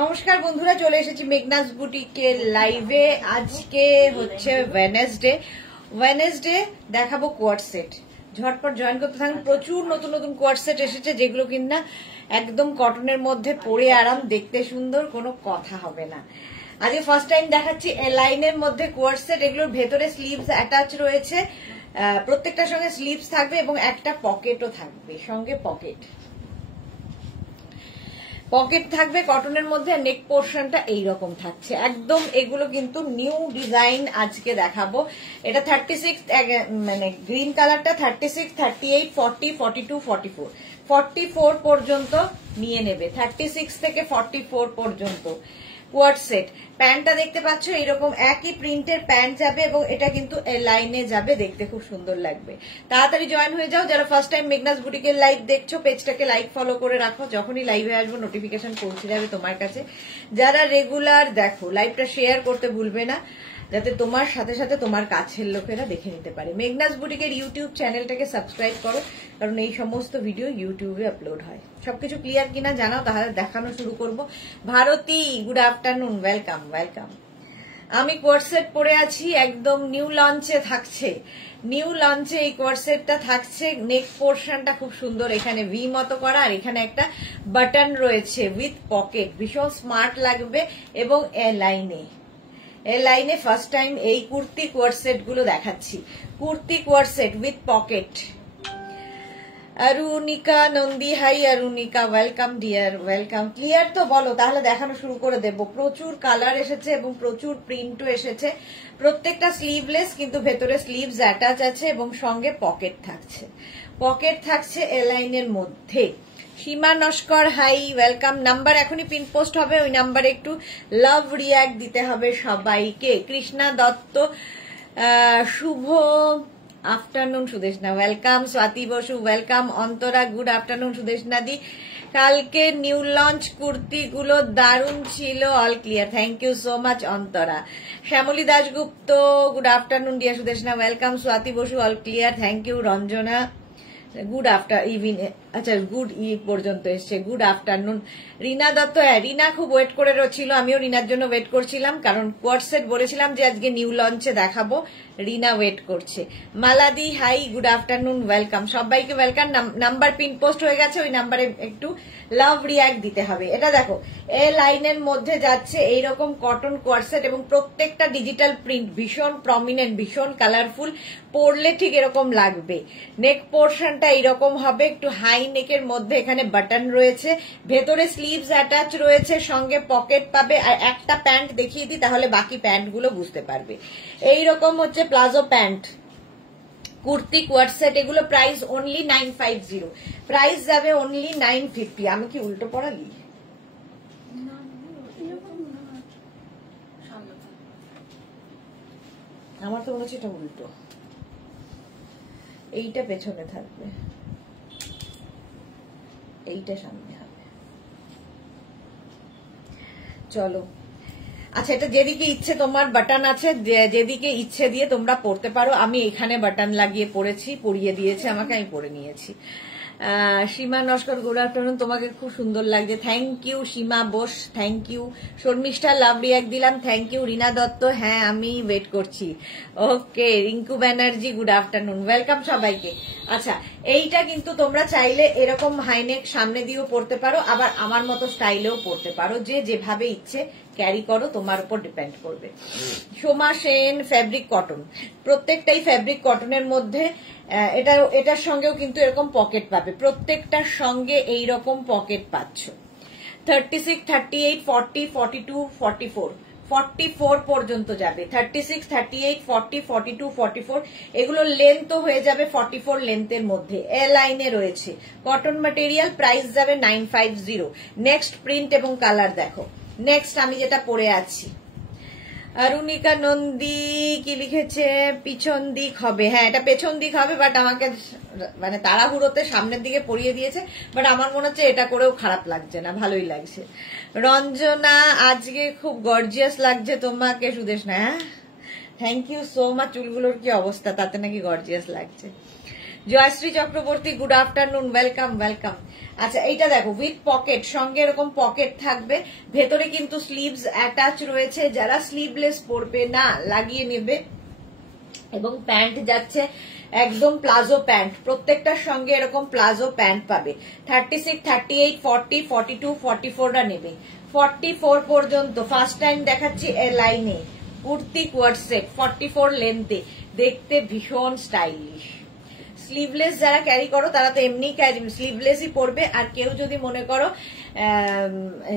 নমস্কার বন্ধুরা, চলে এসেছি মেঘনাস বুটিকের লাইভে। আজকে হচ্ছে ওয়েনেসডে দেখাবো কোয়ার্ড সেট। ঝটপট জয়েন করতে থাকুন। প্রচুর নতুন নতুন কোয়ার্ড সেট এসেছে, যেগুলো কিনা একদম কটনের মধ্যে পরে আরাম, দেখতে সুন্দর, কোনো কথা হবে না। আজকে ফার্স্ট টাইম দেখাচ্ছি লাইনের মধ্যে কোয়ার্ড সেট। এগুলোর ভেতরে স্লিভস অ্যাটাচ রয়েছে, প্রত্যেকটার সঙ্গে স্লিভস থাকবে এবং একটা পকেটও থাকবে, সঙ্গে পকেট থাকবে কটনের মধ্যে। নেক পোর্শনটা এইরকম থাকছে একদম। এগুলো কিন্তু নিউ ডিজাইন আজকে দেখাবো। এটা 36 মানে গ্রিন কালারটা 36, 38, 40, 42, 44 44 পর্যন্ত নিয়ে নেবে। 36 থেকে 44 পর্যন্ত কোয়ার্ড সেট। প্যান্টটা দেখতে পাচ্ছ এইরকম একই প্রিন্টের প্যান্ট যাবে এবং এটা কিন্তু লাইনে যাবে, দেখতে খুব সুন্দর লাগবে। তাড়াতাড়ি জয়েন হয়ে যাও। যারা ফার্স্ট টাইম মেঘনাস বুটিকের লাইভ দেখছো, পেজটাকে লাইক ফলো করে রাখো, যখনই লাইভে আসবো নোটিফিকেশন পৌঁছে যাবে তোমার কাছে। যারা রেগুলার দেখো, লাইভটা শেয়ার করতে ভুলবে না, যাতে তোমার সাথে সাথে তোমার কাছের লোকেরা দেখে নিতে পারে। মেঘনাস বুটিকের ইউটিউব চ্যানেলটাকে সাবস্ক্রাইব করো, কারণ এই সমস্ত ভিডিও ইউটিউবে আপলোড হয়। সবকিছু ক্লিয়ার কিনা জানাও, তাহলে দেখানো শুরু করব। Bharati, good afternoon, welcome. আমি কোয়ার্ড সেট পরে আছি, একদম নিউ লঞ্চে থাকছে। নিউ লঞ্চে এই কোয়ার্ড সেটটা থাকছে। নেক পোর্শনটা খুব সুন্দর, এখানে ভি মতো করা, আর এখানে একটা বাটন রয়েছে উইথ পকেট। ভীষণ স্মার্ট লাগবে এবং লাইনে ফার্স্ট টাইম এই কুর্তি কোয়ার্ড সেট গুলো দেখাচ্ছি। Kurti coord set with pocket. Arunika Nandi, hi Arunika, welcome dear, welcome. Clear তো বলো, তাহলে দেখানো শুরু করে দেব। প্রচুর কালার এসেছে এবং প্রচুর প্রিন্টও এসেছে। প্রত্যেকটা স্লিভলেস, কিন্তু ভেতরে স্লিভস অ্যাটাচ আছে এবং সঙ্গে পকেট থাকছে এলাইনের মধ্যে। Seema Naskar, hi, welcome. Number এখনই পিন পোস্ট হবে, ওই নাম্বারে একটু লাভ রিয়াক্ট দিতে হবে সবাইকে। কৃষ্ণা দত্ত, শুভ afternoon Sudeshna, welcome. Swati Basu, welcome. Antara, good afternoon Sudeshna দি। কালকে নিউ লঞ্চ কুর্তিগুলো দারুণ ছিল, all clear, thank you so much Antara. Shyamali Dasgupta, good afternoon dear Sudeshna, welcome. Swati Basu, all clear, thank you. Ranjana, good after evening, আচ্ছা গুড পর্যন্ত এসছে, গুড আফটারনুন। রিনা দত্ত, হ্যাঁ রিনা খুব ওয়েট করে ছিল, আমিও রিনার জন্য ওয়েট করছিলাম, কারণ কোয়ার্ড সেট বলেছিলাম যে আজকে নিউ লঞ্চে দেখাবো। রিনা ওয়েট করছে। মালাদি, হাই, গুড আফটারনুন, ওয়েলকাম। সবাইকে ওয়েলকাম। নাম্বার পিন পোস্ট হয়ে গেছে, ওই নাম্বারে একটু লাভ রিয়াক্ট দিতে হবে। এটা দেখো, এ লাইনের মধ্যে যাচ্ছে এইরকম কটন কোয়ার্ড সেট এবং প্রত্যেকটা ডিজিটাল প্রিন্ট, ভীষণ প্রমিনেন্ট, ভীষণ কালারফুল। পরলে ঠিক এরকম লাগবে। নেক পোর্শনটা এইরকম হবে, একটু হাই নেকের মধ্যে, এখানে বাটন রয়েছে, ভেতরে স্লিভস অ্যাটাচ রয়েছে, সঙ্গে পকেট পাবে। আর একটা প্যান্ট দেখিয়ে দিই, তাহলে বাকি প্যান্ট গুলো বুঝতে পারবে। এইরকম হচ্ছে palazzo pant, kurti coord set. এগুলো প্রাইস অনলি 950, প্রাইস যাবে অনলি 950। আমি কি উল্টো পড়ালি? আমার তো মনে হচ্ছে এটা উল্টো, এইটা পেছনে থাকবে, এইটা সামনে হবে। চলো, আচ্ছা এটা যেদিকে ইচ্ছে, তোমার বাটন আছে, যেদিকে ইচ্ছে দিয়ে তোমরা পড়তে পারো। আমি এখানে বাটন লাগিয়ে পরিয়ে দিয়েছে আমাকে, আমি পরে নিয়েছি। সীমা নস্কর, গুড আফটারনুন, তোমাকে খুব সুন্দর লাগছে, thank you. Sima Bose, thank you. Sharmistha, love react দিলাম, থ্যাংক ইউ। রিনা দত্ত, হ্যাঁ আমি ওয়েট করছি, okay. Rinku Banerjee, good afternoon, welcome সবাইকে। আচ্ছা, এইটা কিন্তু তোমরা চাইলে এরকম হাইনেক সামনে দিয়েও পড়তে পারো, আবার আমার মতো স্টাইলেও পড়তে পারো, যে যেভাবে ইচ্ছে ক্যারি করো, তোমার উপর ডিপেন্ড করবে। সোমা সেন, ফ্যাব্রিক কটন, প্রত্যেকটাই ফ্যাব্রিক কটনের মধ্যে। এটার সঙ্গেও কিন্তু এরকম পকেট পাবে, প্রত্যেকটার সঙ্গে এইরকম পকেট পাচ্ছ। 36, 38, 40, 42, 44 44 পর্যন্ত যাবে। 36, 38, 40, 42, 44 এগুলো লেন্থ হয়ে যাবে 44 লেন্থের মধ্যে। এ লাইনে রয়েছে, কটন ম্যাটেরিয়াল, প্রাইস যাবে 950। নেক্সট প্রিন্ট এবং কালার দেখো। নেক্সট আমি যেটা পরে আছি, অরুণিকা নন্দী কি লিখেছে, পিছন দিক হবে। হ্যাঁ এটা পেছন দিক হবে, বাট আমাকে মানে তাড়াহুড়োতে সামনের দিকে পরিয়ে দিয়েছে, বাট আমার মনে হচ্ছে এটা করেও খারাপ লাগছে না, ভালোই লাগছে। রঞ্জনা, আজকে খুব গর্জিয়াস লাগছে তোমাকে সুদেশনা, হ্যাঁ থ্যাংক ইউ সো মাচ। চুলগুলোর কি অবস্থা, তাতে নাকি গর্জিয়াস লাগছে। Joyshree Chakraborty good afternoon, welcome welcome. আচ্ছা এইটা দেখো উইথ পকেট, সঙ্গে এরকম পকেট থাকবে, ভেতরে কিন্তু স্লিভস অ্যাটাচ রয়েছে, যারা স্লিভলেস পরবে না লাগিয়ে নেবে। এবং প্যান্ট যাচ্ছে একদম প্লাজো প্যান্ট, প্রত্যেকটার সঙ্গে এরকম প্লাজো প্যান্ট পাবে। 36, 38, 40, 42, 44টা নেবে, 44 পর্যন্ত। ফার্স্ট টাইম দেখাচ্ছি এ লাইনে কুর্তি কোয়ার্ড সেট 44 লেন্থে, দেখতে ভীষণ স্টাইলিশ। স্লিভলেস যারা ক্যারি করো তারা তো এমনি স্লিভলেসই পরবে, আর কেউ যদি মনে করো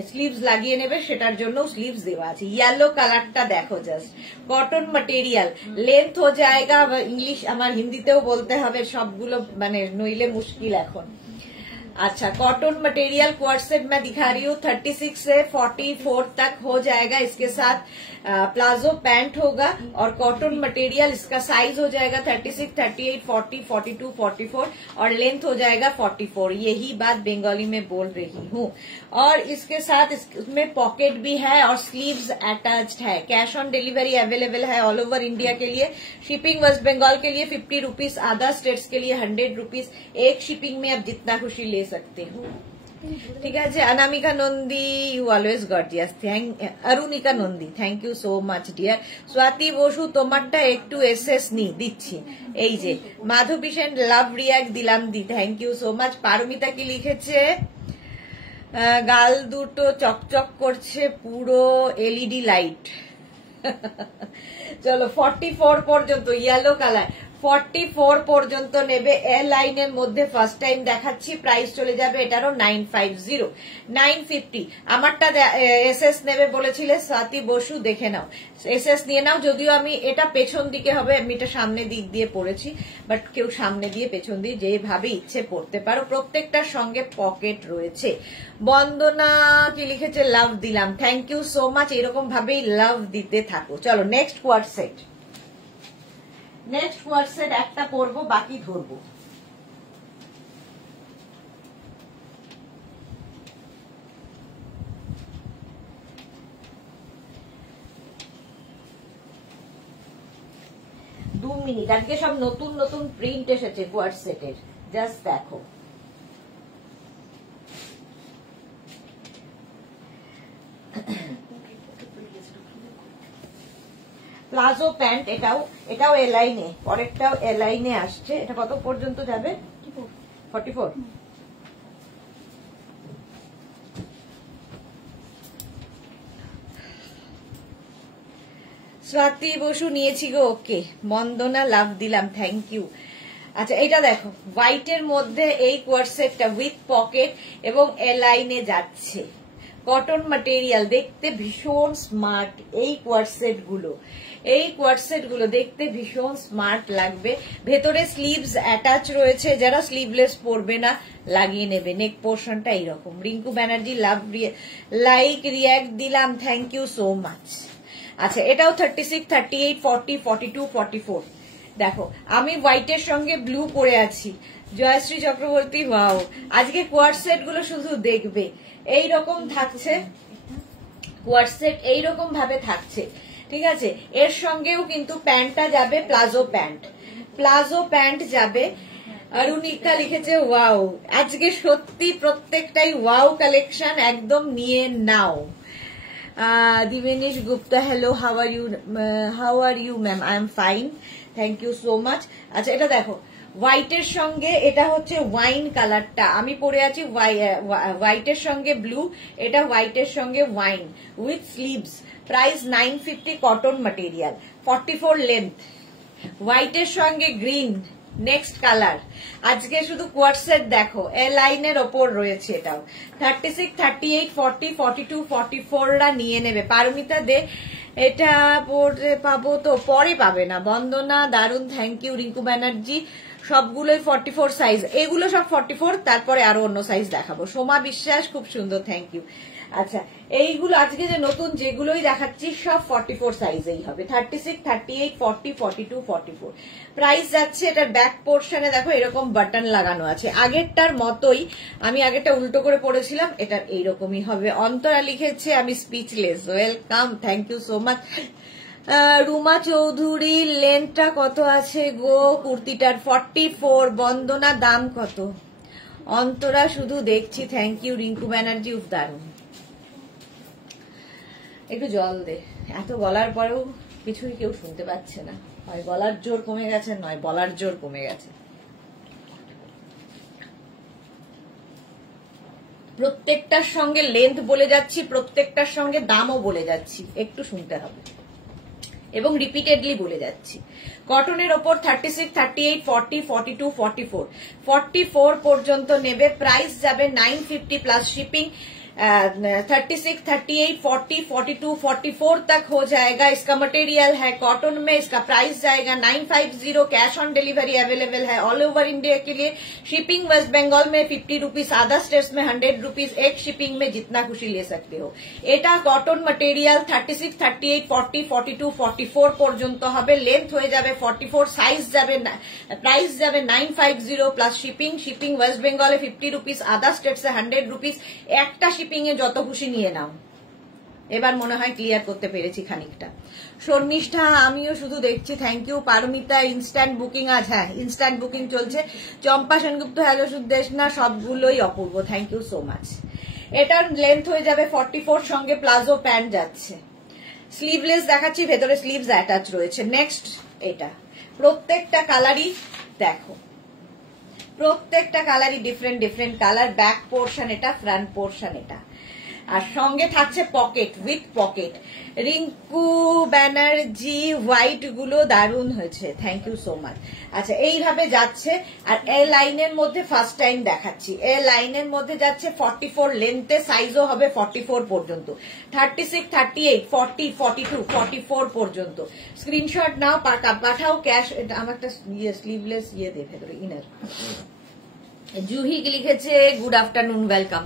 স্লিভস লাগিয়ে নেবে সেটার জন্য স্লিভস দেওয়া আছে। ইয়েলো কালারটা দেখো জাস্ট, কটন মটেরিয়াল, লেন্থ হো জায়গা, ইংলিশ আমার হিন্দিতেও বলতে হবে সবগুলো, মানে নইলে মুশকিল এখন। अच्छा कॉटन मटेरियल क्वार्ट सेट मैं दिखा रही हूँ 36 से 44 तक हो जाएगा। इसके साथ प्लाजो पैंट होगा और कॉटन मटेरियल, इसका साइज हो जाएगा 36, 38, 40, 42, 44 और लेंथ हो जाएगा 44। यही बात बंगाली में बोल रही हूँ। और इसके साथ इसमें पॉकेट भी है और स्लीव्स अटैच्ड है। कैश ऑन डिलीवरी अवेलेबल है ऑल ओवर इंडिया के लिए। शिपिंग वेस्ट बंगाल के लिए 50 रुपीज, अदर स्टेट्स के लिए 100 रुपीज। एक शिपिंग में आप जितना खुशी ले सकते हो। ঠিক আছে। Anamika Nandi, you always gorgeous. Arunika Nandi, thank you so much dear. Swati Basu, তোমারটা একটু এসএস নি দিচ্ছি। এই যে মাধবী সেন, লাভ রিয়াক্ট দিলাম দি, thank you so much. Paromita কি লিখেছে, গাল দুটো চকচক করছে, পুরো এলইডি লাইট। চলো 44 পর্যন্ত, ইয়েলো কালার 44 পর্যন্ত নেবে। এ লাইনের মধ্যে ফার্স্ট টাইম দেখাচ্ছি, প্রাইস চলে যাবে এটারও 950, 950। আমারটা এসএস নেবে বলেছিলে স্বাতি বসু, দেখে নাও এসএস নিয়ে নাও। যদিও আমি এটা পেছন দিকে হবে, আমি এটা সামনে দিক দিয়ে পড়েছি, বাট কেউ সামনে দিয়ে পেছন দিয়ে যেভাবে ইচ্ছে পড়তে পারো। প্রত্যেকটার সঙ্গে পকেট রয়েছে। বন্দনা কি লিখেছে, লাভ দিলাম, থ্যাংক ইউ সো মাচ। এরকম ভাবেই লাভ দিতে থাকো। চলো next quart set, next quart set একটা পরবো, বাকি ধরবো। দু মিনিট, আজকে সব নতুন নতুন প্রিন্ট এসেছে কোয়ার্ট সেটের, জাস্ট দেখো। প্লাজো প্যান্ট, এটাও এ লাইনে, পরেরটাও এ লাইনে আসছে। এটা কত পর্যন্ত যাবে, 44। স্বাতি বসু নিয়েছি গো, ওকে। বন্দনা লাভ দিলাম, থ্যাংক ইউ। আচ্ছা এটা দেখো হোয়াইটের মধ্যে এই কোয়ার্ট সেটটা উইথ পকেট এবং এ লাইনে যাচ্ছে, কটন ম্যাটেরিয়াল, দেখতে ভীষণ স্মার্ট। এই কোয়ার্ট সেট গুলো দেখতে ভীষণ স্মার্ট লাগবে। ভেতরে স্লিভস অ্যাটাচ রয়েছে, যারা স্লিভলেস পরবে না লাগিয়ে নেবে। নেক পোর্শনটা এইরকম। Rinku Banerjee love like react দিলাম, থ্যাংক ইউ সো মাচ। আচ্ছা এটাও 36, 38, 40, 42, 44। দেখো আমি হোয়াইটের সঙ্গে ব্লু পরে আছি। জয়শ্রী চক্রবর্তী, ওয়াও, আজকে কোয়ার্ট সেট গুলো শুধু দেখবে এইরকম থাকছে, কোয়ার্ট সেট এইরকম ভাবে থাকছে, ঠিক আছে। এর সঙ্গেও কিন্তু প্যান্টটা যাবে প্লাজো প্যান্ট যাবে। অরুণিকা লিখেছে ওয়াও, আজকে সত্যি প্রত্যেকটাই ওয়াও কালেকশন, একদম নিয়ে নাও। Dibenish Gupta, hello, how are you ma'am? I am fine, thank you so much. আচ্ছা এটা দেখো হোয়াইটের সঙ্গে, এটা হচ্ছে ওয়াইন কালারটা, আমি পরে আছি হোয়াইটের সঙ্গে ব্লু, এটা হোয়াইটের সঙ্গে wine with sleeves. Price 950, cotton material, 44 length, হোয়াইটের সঙ্গে গ্রিন নেক্সট কালার। আজকে শুধু কোয়ার্ট সেট দেখো, এ লাইনের ওপর রয়েছে। এটাও 36, 38, 40, 42, 44রা নিয়ে নেবে। পারমিতা দে, এটা পরে পাবো তো, পরে পাবে না। বন্দনা দারুন, থ্যাংক ইউ। রিঙ্কু ব্যানার্জি, সবগুলোই 44 সাইজ, এগুলো সব 44, তারপরে আরো অন্য সাইজ দেখাবো। সোমা বিশ্বাস, খুব সুন্দর, থ্যাংক ইউ। আচ্ছা এইগুলো আজকে যে নতুন যেগুলোই দেখাচ্ছি সব 44 সাইজেই হবে। 36, 38, 40, 42, 44। প্রাইস যাচ্ছে, এটার ব্যাক পোর্শনে দেখো এরকম বাটন লাগানো আছে, আগেরটার মতোই। আমি আগেরটা উল্টো করে পড়েছিলাম, এটার এইরকমই হবে। অন্তরা লিখেছে আমি speechless, welcome, thank you so much. Ruma Chowdhury লেন্থটা কত আছে গো কুর্তিটার? 44। বন্দনা দাম কত? অন্তরা শুধু দেখছি, থ্যাংক ইউ। রিঙ্কু ব্যানার্জি উফ দারুন। একটু জল দে, এত গলার পরেও কিছুই কেউ শুনতে পাচ্ছে না, হয় গলার জোর কমে গেছে নয় বলার জোর কমে গেছে। প্রত্যেকটার সঙ্গে লেন্থ বলে যাচ্ছি, প্রত্যেকটার সঙ্গে দামও বলে যাচ্ছি, একটু শুনতে হবে এবং রিপিটেডলি বলে যাচ্ছি। কটনের ওপর 36, 38, 40, 42, 44, 44 পর্যন্ত নেবে। প্রাইস যাবে 950 प्लस शिपिंग। 36, 38, 40, 42, 44 तक हो जाएगा। इसका मटेरियल है कॉटन में। इसका प्राइस जाएगा 950। कैश ऑन डिलीवरी अवेलेबल है ऑल ओवर इंडिया के लिए। शिपिंग वेस्ट बंगाल में 50 रुपीज, अदर स्टेट्स में 100 रुपीज। एक शिपिंग में जितना खुशी ले सकते हो। এটা কটন মটেরিয়াল 36, 38, 40, 42, 44 পর্যন্ত হবে। লেন্থ হয়ে যাবে 44, সাইজ যাবে, প্রাইস যাবে 950 প্লাস শিপিং। শিপিং ওয়েস্ট বেঙ্গলে 50 রুপিস, আদার স্টেটসে 100 রুপিস। একটা শিপিং এ যত খুশি নিয়ে নাও। এবার মনে হয় ক্লিয়ার করতে পেরেছি খানিকটা। শর্মিষ্ঠা আমিও শুধু দেখছি, thank you. Paramita instant booking আজ, হ্যাঁ ইনস্ট্যান্ট বুকিং চলছে। চম্পা সেনগুপ্ত হ্যালো সুদেশ না, সবগুলোই অপূর্ব, থ্যাংক ইউ সো মাচ। এটার লেন্থ হয়ে যাবে 44, সঙ্গে প্লাজো প্যান্ট যাচ্ছে। স্লিভলেস দেখাচ্ছি, ভেতরে স্লিভস অ্যাটাচ রয়েছে। নেক্সট এটা প্রত্যেকটা কালারই দেখো, প্রত্যেকটা কালারই different different colour. Back portion এটা, ফ্রন্ট পোর্শন এটা, আর সঙ্গে থাকছে pocket with pocket. Rinku Banerjee white গুলো দারুণ হয়েছে, থ্যাংক ইউ সো মাচ। আচ্ছা এইভাবে যাচ্ছে। আর এ লাইনের মধ্যে ফার্স্ট টাইম দেখাচ্ছি, এ লাইনের মধ্যে যাচ্ছে 44 লেন্থে, সাইজও হবে 44 পর্যন্ত। 36, 38, 40, 42, 44 পর্যন্ত। স্ক্রিনশট নাও, পাঠাও ক্যাশ। আমার একটা স্লিভলেস ইয়ে দে ভেতরে, ইনার। জুহি লিখেছে গুড আফটারনুন, ওয়েলকাম।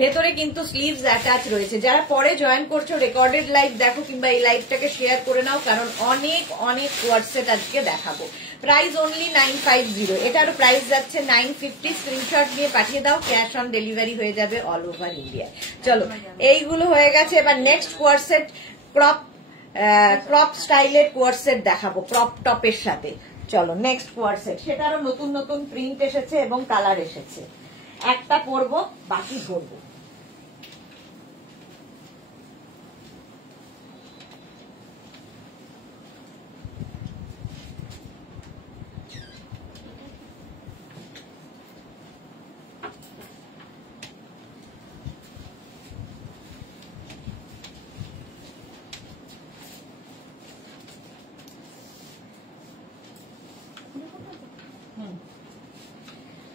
ভেতরে কিন্তু স্লিভস অ্যাটাচ রয়েছে। যারা পরে জয়েন করছো রেকর্ডেড লাইভ দেখো, কিংবা এই লাইভটাকে শেয়ার করে নাও, কারণ অনেক অনেক কোয়ার্টসেট আজকে দেখাবো। Price only 950। এটারও প্রাইস যাচ্ছে 950। স্ক্রিনশট নিয়ে পাঠিয়ে দাও, ক্যাশ অন ডেলিভারি হয়ে যাবে অল ওভার ইন্ডিয়া। চলো এইগুলো হয়ে গেছে। এবার নেক্সট কোয়ার্টসেট ক্রপ স্টাইলের কোয়ার্টসেট দেখাবো, ক্রপ টপের সাথে। চলো নেক্সট কোয়ার্টসেট, সেটারও নতুন নতুন প্রিন্ট এসেছে এবং কালার এসেছে। একটা পরবো, বাকি ধরবো।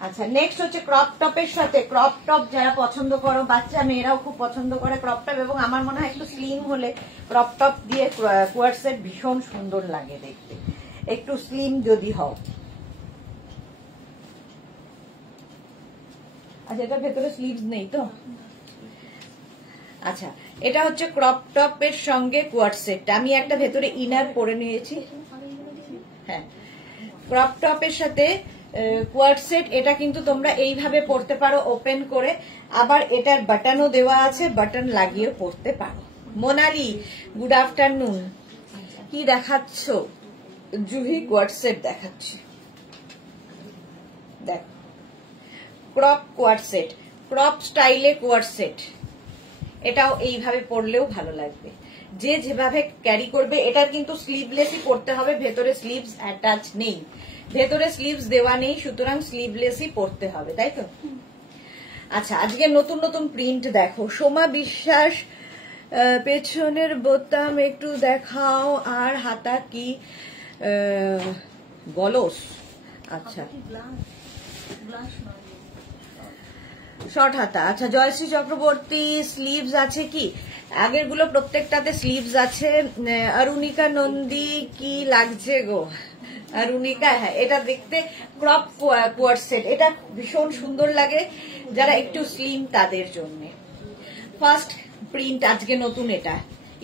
আচ্ছা নেক্সট হচ্ছে ক্রপ টপের সাথে। ক্রপ টপ যারা পছন্দ করো, বাচ্চা মেয়েরাও খুব পছন্দ করে ক্রপ টপ, এবং আমার মনে হয় একটু স্লিম হলে ক্রপ টপ দিয়ে কোয়ার্টসেট ভীষণ সুন্দর লাগে দেখতে, একটু স্লিম যদি হও। আচ্ছা এটার ভেতরে স্লিভস নেই তো? আচ্ছা এটা হচ্ছে ক্রপ টপের সঙ্গে কোয়ার্টসেটটা। আমি একটা ভেতরে ইনার পরে নিয়েছি। হ্যাঁ ক্রপ টপের সাথে কোয়ার্টসেট। এটা কিন্তু তোমরা এইভাবে পরতে পারো ওপেন করে, আবার এটার বাটনও দেওয়া আছে, বাটন লাগিয়ে পরতে পারো। Monali good afternoon. কি দেখাচ্ছ? জুহি কোয়ার্টসেট দেখাচ্ছি, দেখ ক্রপ কোয়ার্টসেট, ক্রপ স্টাইলে কোয়ার্টসেট। এটাও এইভাবে পরলেও ভালো লাগবে, যে যেভাবে ক্যারি করবে। এটার কিন্তু স্লিভলেসই পরতে হবে, ভেতরে স্লিভস অ্যাটাচ নেই, ভেতরে স্লিভস দেওয়া নেই, সুতরাং স্লিভলেসই পরতে হবে, তাই তো? আচ্ছা আজকে নতুন নতুন প্রিন্ট দেখো। সোমা বিশ্বাস পেছনের বোতাম একটু দেখাও, আর হাতা কি বলস? আচ্ছা শর্ট হাতা। আচ্ছা জয়শ্রী চক্রবর্তী স্লিভস আছে কি? আগের গুলো প্রত্যেকটাতে স্লিভস আছে। অরুণিকা নন্দী কি লাগছে গো? অরুণিকা হ্যাঁ এটা দেখতে ক্রপ কোয়ার্টসেট, এটা ভীষণ সুন্দর লাগে যারা একটু স্লিম তাদের জন্য। ফার্স্ট প্রিন্ট আজকে নতুন, এটা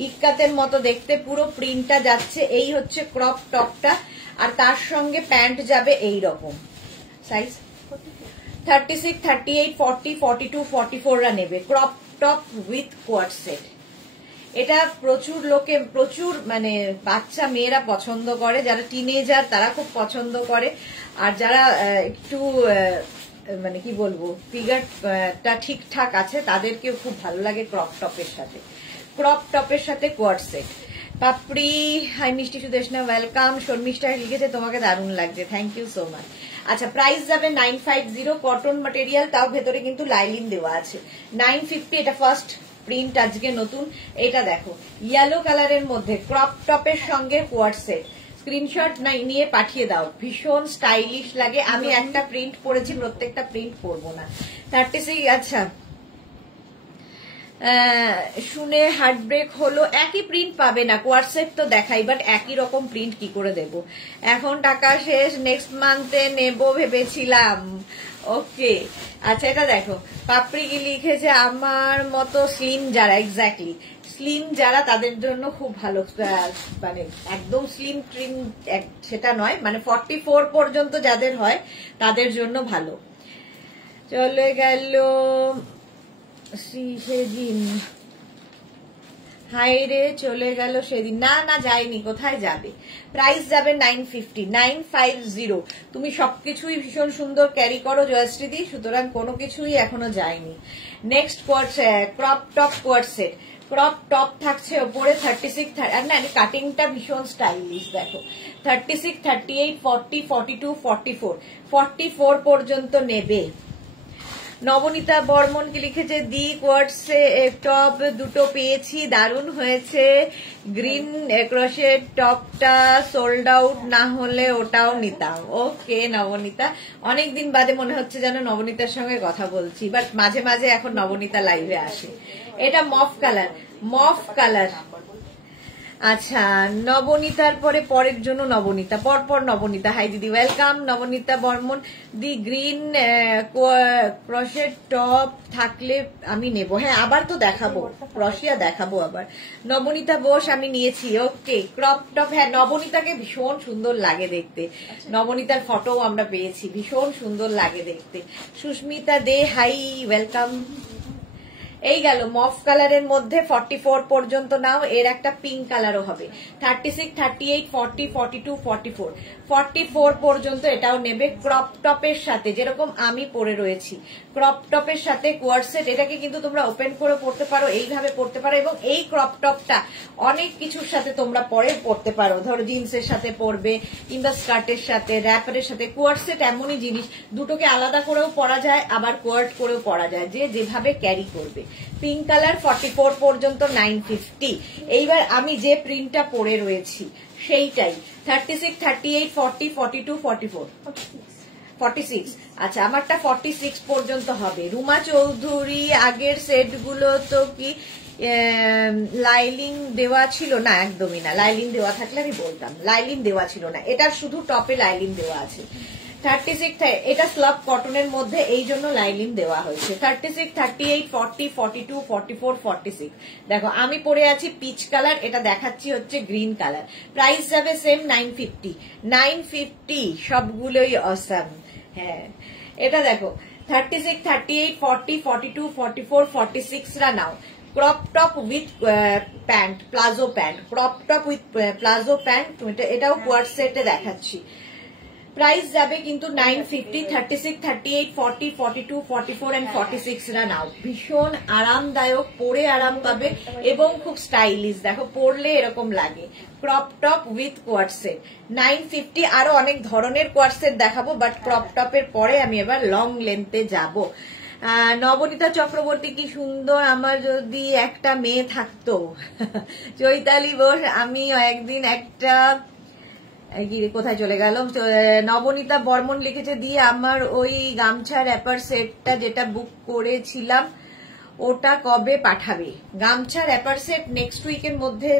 ইক্কাতের মতো দেখতে, পুরো প্রিন্টটা যাচ্ছে। এই হচ্ছে ক্রপ টপটা, আর তার সঙ্গে প্যান্ট যাবে এই রকম। সাইজ 36, 38, 40, 42, 44 রা নেবে। Crop top with coord set. এটা প্রচুর মানে বাচ্চা মেয়েরা পছন্দ করে, যারা টিনেজার তারা খুব পছন্দ করে, আর যারা একটু মানে কি বলবো ফিগারটা ঠিকঠাক আছে তাদেরকেও খুব ভালো লাগে ক্রপ টপের সাথে কোয়ার্ড সেট। পাপড়ি হাই মিষ্টি সুদেশনা ওয়েলকাম। শর্মিষ্ঠা লিখেছে তোমাকে দারুণ লাগছে, থ্যাংক ইউ সো মাচ। আচ্ছা প্রাইস যাবে 950, কটন ম্যাটেরিয়াল, তাও ভেতরে কিন্তু লাইলিন দেওয়া আছে। 950 এটা ফার্স্ট প্রিন্ট আজকে নতুন। এটা দেখো ইয়েলো কালারের মধ্যে ক্রপ টপের সঙ্গে কোয়ার্ড সেট, স্ক্রিনশট নিয়ে পাঠিয়ে দাও, ভীষণ স্টাইলিশ লাগে। আমি একটা প্রিন্ট পরেছি, প্রত্যেকটা প্রিন্ট পরবো না। 36 আচ্ছা শুনে হার্ট ব্রেক হলো, একই প্রিন্ট পাবে না, কোয়ার্ড সেট তো দেখাই, বাট একই রকম প্রিন্ট কি করে দেব, এখন টাকা শেষ, নেক্সট মান্থে নেব ভেবেছিলাম। ওকে আচ্ছা এটা দেখো পাপড়ি কি লিখেছে, আমার মতো স্লিম যারা, এক্স্যাক্টলি স্লিম যারা তাদের জন্য খুব ভালো, মানে একদম স্লিম ট্রিম সেটা নয়, মানে 44 পর্যন্ত যাদের হয় তাদের জন্য ভালো। চলে গেল সেদিন, হাই রে চলে গেল সেদিন, না যায়নি, কোথায় যাবে। প্রাইস যাবে 950। তুমি সবকিছুই ভীষণ সুন্দর ক্যারি করো জয়শ্রীদি, সুতরাং কোনো কিছুই এখনো যায়নি। Next crop top coord set, crop top থাকছে ওপরে 36, আর না কাটিংটা ভীষণ স্টাইলিশ দেখো, 36, 38, 40, 42, 44 পর্যন্ত নেবে। নবনীতা বর্মন কি লিখেছে, দি কোয়ার্ডসে টপ দুটো পেয়েছি, দারুণ হয়েছে, গ্রিন ক্রশের টপটা সোল্ড আউট, না হলে ওটাও নিতাম। ওকে নবনীতা, অনেকদিন বাদে মনে হচ্ছে যেন নবনীতার সঙ্গে কথা বলছি, বাট মাঝে মাঝে এখন নবনীতা লাইভে আসে। এটা মফ কালার। আচ্ছা নবনীতার পরের জন্য নবনীতা, পরপর নবনীতা, হাই দিদি ওয়েলকাম। নবনীতা বর্মন, দি গ্রিন ক্রশের টপ থাকলে আমি নেব, হ্যাঁ আবার তো দেখাবো, ক্রশিয়া দেখাবো আবার। নবনীতা বোস আমি নিয়েছি। ওকে ক্রপ টপ, হ্যাঁ নবনীতাকে ভীষণ সুন্দর লাগে দেখতে, নবনীতার ফটো আমরা পেয়েছি, ভীষণ সুন্দর লাগে দেখতে। সুস্মিতা দে হাই ওয়েলকাম। এই গেল মফ কালারের মধ্যে 44 পর্যন্ত নাও, এর একটা পিঙ্ক কালারও হবে। 36, 38, 40, 42, 44 পর্যন্ত এটাও নেবে ক্রপ টপের সাথে, যেরকম আমি পরে রয়েছি ক্রপ টপের সাথে কোয়ার্ড সেট। এটাকে কিন্তু তোমরা ওপেন করে পড়তে পারো, এইভাবে পড়তে পারো, এবং এই ক্রপ টপটা অনেক কিছুর সাথে তোমরা পরে পড়তে পারো, ধরো জিন্সের সাথে পরবে কিংবা স্কার্টের সাথে, র্যাপারের সাথে। কোয়ার্ড সেট এমনই জিনিস, দুটোকে আলাদা করেও পরা যায়, আবার কোয়ার্ড করেও পরা যায়, যে যেভাবে ক্যারি করবে। পিঙ্ক কালার 44 পর্যন্ত 950। এইবার আমি যে প্রিন্টটা পরে রয়েছি সেইটাই 36, 38, 40, 42, 46। আচ্ছা আমারটা 46 পর্যন্ত হবে। রুমা চৌধুরী, আগের সেটগুলো তো কি লাইলিং দেওয়া ছিল না? একদমই না, লাইলিং দেওয়া থাকলে আমি বলতাম, লাইলিং দেওয়া ছিল না, এটা শুধু টপে লাইলিং দেওয়া আছে। 36 এটা স্লাব কটনের মধ্যে, এই জন্য লাইলিন দেওয়া হয়েছে। 36, 38, 40, 42, 44, 46। দেখো আমি পরে আছি পিচ কালার, এটা দেখাচ্ছি হচ্ছে গ্রিন কালার। প্রাইস যাবে সেম 950 সবগুলোই অসাম। হ্যাঁ এটা দেখো 36, 38, 40, 42, 44, 46 রা নাও। Crop top with pant, palazzo pant, crop top with palazzo pant, এটাও কোয়ার্ড সেটে দেখাচ্ছি। প্রাইস যাবে কিন্তু 950। 36, 38, 40, 42, 44 and 46 রা নাও। ভীষণ আরামদায়ক, পরে আরাম পাবে এবং খুব স্টাইলিশ, দেখো পরলে এরকম লাগে। Crop top with coord set 950। আরো অনেক ধরনের কোয়ার্ড সেট দেখাবো, বাট ক্রপ টপের পরে আমি এবার লং লেন্থে যাব। নবনীতা চক্রবর্তী কি সুন্দর, আমার যদি একটা মেয়ে থাকতো। চৈতালি বোস, আমি একদিন একটা কোথায় চলে গেল। নবনীতা বর্মন লিখেছে, দিয়ে আমার ওই গামছা র্যাপার সেটটা যেটা বুক করেছিলাম ওটা কবে পাঠাবে? গামছা র্যাপার সেট নেক্সট উইকের মধ্যে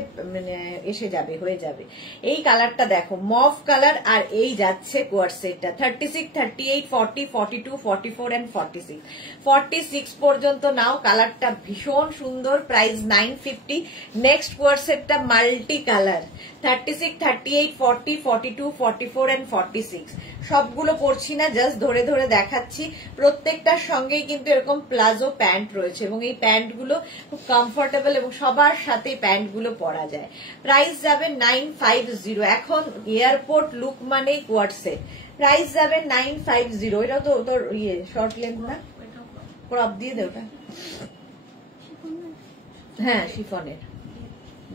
এসে যাবে, হয়ে যাবে। এই কালারটা দেখো মফ কালার, আর এই যাচ্ছে কোয়ার্ড সেটটা 36, 38, 40, 42, 44 and 46। 46 পর্যন্ত নাও, কালারটা ভীষণ সুন্দর। প্রাইস 950। নেক্সট কোয়ার্ড সেটটা মাল্টি কালার 36, 38, 40, 42, 44 and 46। সবগুলো পরছি না, জাস্ট ধরে ধরে দেখাচ্ছি। প্রত্যেকটার সঙ্গেই কিন্তু এরকম প্লাজো প্যান্ট রয়েছে এবং এই প্যান্টগুলো খুব কমফোর্টেবল এবং সবার সাথে প্যান্টগুলো পরা যায়। প্রাইস যাবে 950। এখন এয়ারপোর্ট লুক মানে কোয়ার্ড সেট, প্রাইস যাবে 950। এটা তো তোর ইয়ে শর্ট লেন্থ না, ক্রপ দিয়ে দে ওটা। হ্যাঁ শিফনের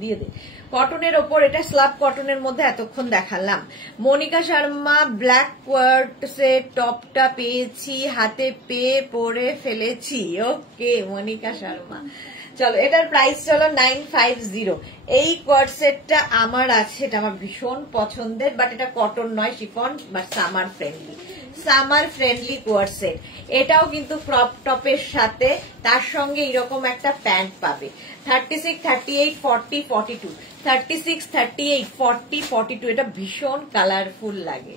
দিয়ে দে। কটনের ওপর, এটা স্লাব কটনের মধ্যে এতক্ষণ দেখালাম। মনিকা শর্মা ব্ল্যাক কোয়ার্ড সেট টপটা পেয়েছি, হাতে পেয়ে পরে ফেলেছি। ওকে মনিকা শর্মা, চলো এটার প্রাইস চলো 950। এই কোয়ার্ড সেটটা আমার আছে, এটা আমার ভীষণ পছন্দের, বাট এটা কটন নয়, chiffon, but summer friendly, summer friendly coord set. এটাও কিন্তু ক্রপ টপের সাথে তার সঙ্গে এরকম একটা প্যান্ট পাবে। 36, 38, 40, 42, 36, 38, 40, 42। এটা ভীষণ কালারফুল লাগে,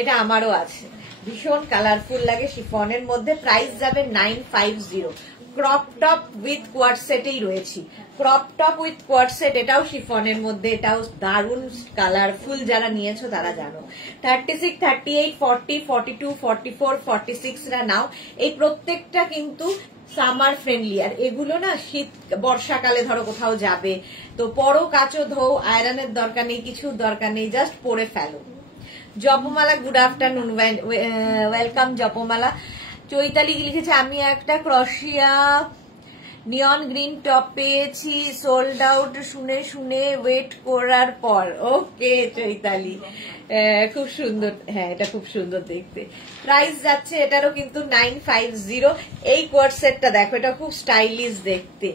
এটা আমারও আছে, ভীষণ কালারফুল লাগে শিফনের মধ্যে। প্রাইস যাবে 950। ক্রপ টপ উইথ কোয়ার্ড সেটেই রয়েছি, crop top with coord set, এটাও শিফনের মধ্যে, এটাও দারুণ কালারফুল, যারা নিয়েছো তারা জানো। 36, 38, 40, 42, 44, 46 রা নাও। এই প্রত্যেকটা কিন্তু সামার ফ্রেন্ডলি, আর এগুলো না শীত বর্ষাকালে ধরো কোথাও যাবে তো পরো, কাচো, ধো, আয়রনের দরকার নেই, কিছুর দরকার নেই, জাস্ট পরে ফেলো। জপমালা গুড আফটারনুন, ওয়েলকাম জপমালা। চৈতালি লিখেছে আমি একটা ক্রশিয়া নিয়ন গ্রিন টপ পেয়েছি, সোল্ড আউট শুনে শুনে ওয়েট করার পর। ওকে চৈতালি, খুব সুন্দর, হ্যাঁ এটা খুব সুন্দর দেখতে। প্রাইস যাচ্ছে এটারও কিন্তু 950। এই কোয়ার্ড সেটটা দেখো, এটা খুব স্টাইলিশ দেখতে।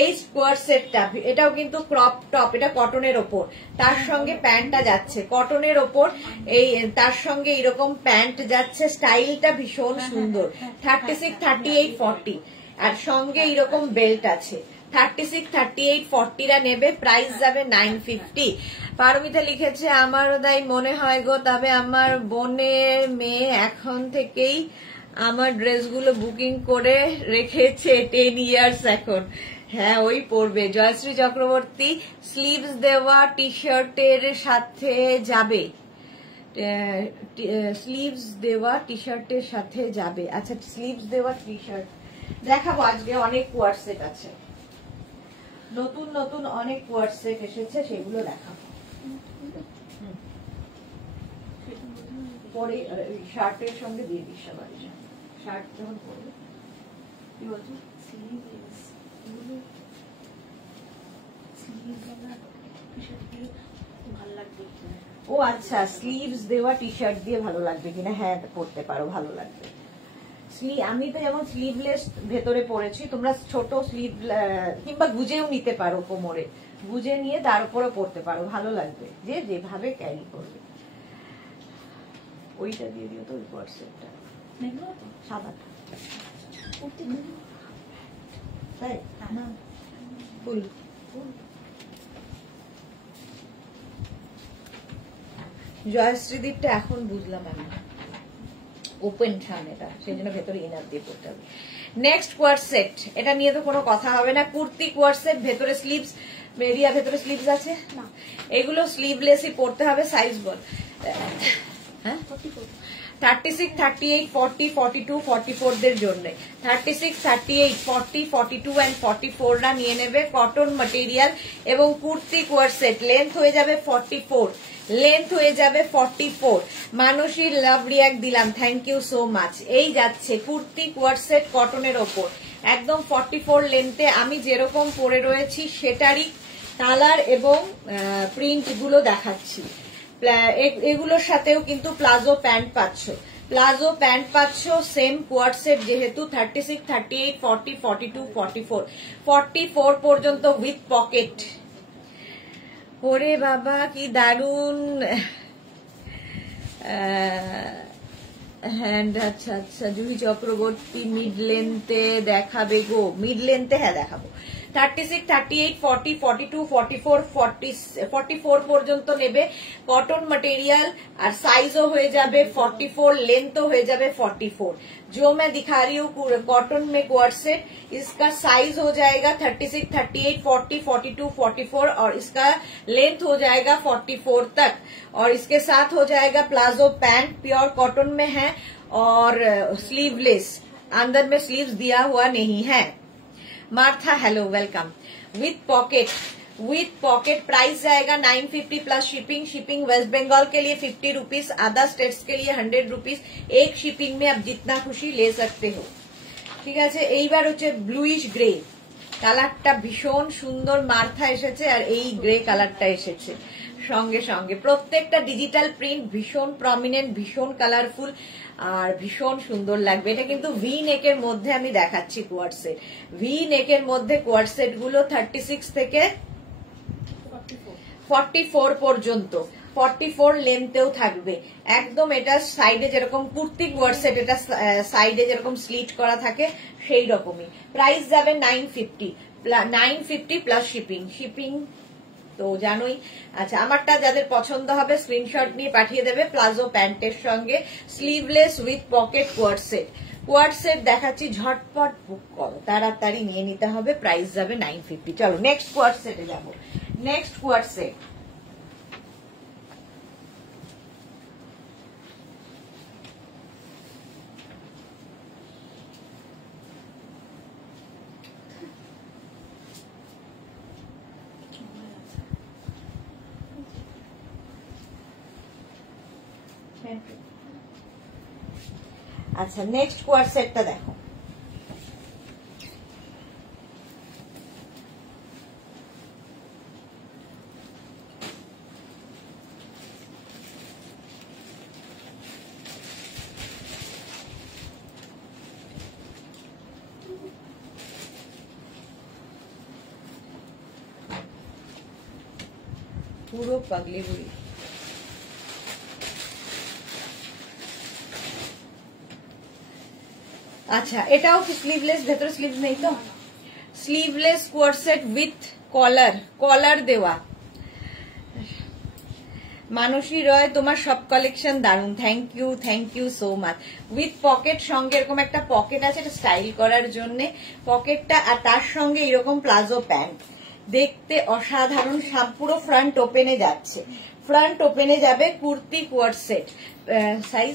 এই স্কোয়ার সেটটা, এটাও কিন্তু ক্রপ টপ, এটা কটনের ওপর, তার সঙ্গে প্যান্টটা যাচ্ছে কটনের ওপর, এই তার সঙ্গে এরকম প্যান্ট যাচ্ছে, স্টাইলটা ভীষণ সুন্দর। 36, 38, 40 আর সঙ্গে এরকম বেল্ট আছে। 36, 38, 40 রা নেবে, প্রাইস যাবে 950। পারমিতা লিখেছে আমারও তাই মনে হয় গো, তবে আমার বোনের মেয়ে এখন থেকেই আমার ড্রেসগুলো বুকিং করে রেখেছে, 10 ইয়ার্স এখন। হ্যাঁ ওই পরবে। জয়শ্রী চক্রবর্তী স্লিভস দেওয়া টি শার্টের সাথে যাবে, স্লিভস দেওয়া টি শার্টের সাথে যাবে। আচ্ছা স্লিভস দেওয়া টি শার্ট দেখাবো আজকে, অনেক কোয়ার্ড সেট আছে, নতুন নতুন অনেক কোয়ার্ড সেট এসেছে, সেগুলো দেখাবো। পরে শার্টের সঙ্গে দিয়ে দিস সবাই, শার্ট যখন পরবে। কি বলছো? ও আচ্ছা, স্লিভস দেওয়া টি শার্ট দিয়ে ভালো লাগবে কিনা, হ্যাঁ পরতে পারো, ভালো লাগবে। আমি তো যেমন স্লিভলেস ভেতরে পরেছি, তোমরা ছোট স্লিভ কিংবা গুজেও নিতে পারো, কোমরে গুজে নিয়ে তার উপরে পরতে পারো, ভালো লাগবে, যে যেভাবে ক্যারি করবে। ওইটা দিয়ে দিও তো, ওই কোয়ার্ড সেটটা সাদাটা, তাই না ফুল। জয়শ্রীদীপটা এখন বুঝলাম আমি, ওপেন সামনেটা, সেই জন্য ভেতরে ইনার দিয়ে পড়তে হবে। নেক্সট কোয়ার্ড সেট, এটা নিয়ে তো কোনো কথা হবে না, কুর্তি কোয়ার্ড সেট, ভেতরে স্লিভস, মেরিয়া ভেতরে স্লিভস আছে না, এগুলো স্লিভলেসই পড়তে হবে। সাইজ বল। হ্যাঁ 36, 38, 40, 42, 44 দের জন্য। 36, 38, 40, 42 and 44 রা নিয়ে নেবে, কটন ম্যাটেরিয়াল এবং কুর্তি কোয়ার্ড সেট। লেন্থ হয়ে যাবে 44, লেন্থ হয়ে যাবে 44। মানসীর লাভ রিয়াক্ট দিলাম, থ্যাংক ইউ সো মাচ। এই যাচ্ছে কুর্তি কোয়ার্ড সেট কটনের ওপর, একদম 44 লেন্থে। আমি যেরকম পরে রয়েছি সেটারই কালার এবং প্রিন্ট গুলো দেখাচ্ছি। এগুলোর সাথেও কিন্তু প্লাজো প্যান্ট পাচ্ছ, প্লাজো প্যান্ট পাচ্ছ সেম কোয়ার্ড সেট যেহেতু। 36, 38, 40, 42, 44, 44 পর্যন্ত উইথ পকেট। ওরে বাবা কি দারুন হ্যান্ড। আচ্ছা আচ্ছা, জুহি চক্রবর্তী মিড লেন্থে দেখাবে গো, মিড লেন্থে হ্যাঁ দেখাবো। 36, 38, 40, 42, 44, 44 পর্যন্ত নেবে। কটন मटेरियल और साइजो हो जाए 44, लेंथ हो जाए 44। जो मैं दिखा रही हूँ कॉटन में क्वार्ट सेट, इसका साइज हो जाएगा 36, 38, 40, 42, 44 और इसका लेंथ हो जाएगा 44 तक। और इसके साथ हो जाएगा प्लाजो पैंट, प्योर कॉटन में है और स्लीवलेस, अंदर में स्लीव्स दिया हुआ नहीं है। Martha hello welcome. With pocket price जाएगा 950 plus shipping. Shipping West Bengal के लिए 50 रुपीज, अदर स्टेट्स के लिए 100 रुपीज। एक शिपिंग में आप जितना खुशी ले सकते हो। ঠিক আছে, এইবার হচ্ছে ব্লুইশ গ্রে কালারটা ভীষণ সুন্দর মার্থা এসেছে আর এই গ্রে কালারটা এসেছে সঙ্গে সঙ্গে। প্রত্যেকটা ডিজিটাল প্রিন্ট ভীষণ প্রমিনেন্ট, ভীষণ কালারফুল আর ভীষণ সুন্দর লাগবে। এটা কিন্তু ভি নেকের মধ্যে আমি দেখাচ্ছি কোয়ার্ড সেট। ভি নেকের মধ্যে কোয়ার্ড সেট গুলো 36 থেকে 44 পর্যন্ত, 44 লেন্থেও থাকবে একদম। এটা সাইডে যেরকম কুর্তি কোয়ার্ড সেট, এটা সাইডে যেরকম স্লিট করা থাকে সেই রকমই। প্রাইস যাবে 950 প্লাস শিপিং। শিপিং তো জানোই। আচ্ছা, আমারটা যাদের পছন্দ হবে স্ক্রিনশট নিয়ে পাঠিয়ে দেবে। প্লাজো প্যান্টের সঙ্গে sleeveless with pocket coord set. Coord set দেখাচ্ছি, ঝটপট বুক করো, তাড়াতাড়ি নিয়ে নিতে হবে। প্রাইস যাবে 950। চলো নেক্সট কোয়ার্ড সেটে যাবো। নেক্সট কোয়ার্ড সেট আচ্ছা, নেক্সট কোয়ার্ড সেটটা দেখো। পুরো পাগলি বুড়ি। আচ্ছা, এটাও কি স্লিভলেস? ভেতরে স্লিভ নেই তো? Sleeveless coord set with collar দেওয়া। মানসী রয়, তোমার সব কালেকশন দারুন, thank you so much. With pocket, সঙ্গে এরকম একটা পকেট আছে, এটা স্টাইল করার জন্য পকেটটা, আর তার সঙ্গে এরকম প্লাজো প্যান্ট, দেখতে অসাধারণ। পুরো ফ্রন্ট ওপেনে যাচ্ছে, ফ্রন্ট ওপেনে যাবে। কুর্তি কোয়ার্ড সেট, সাইজ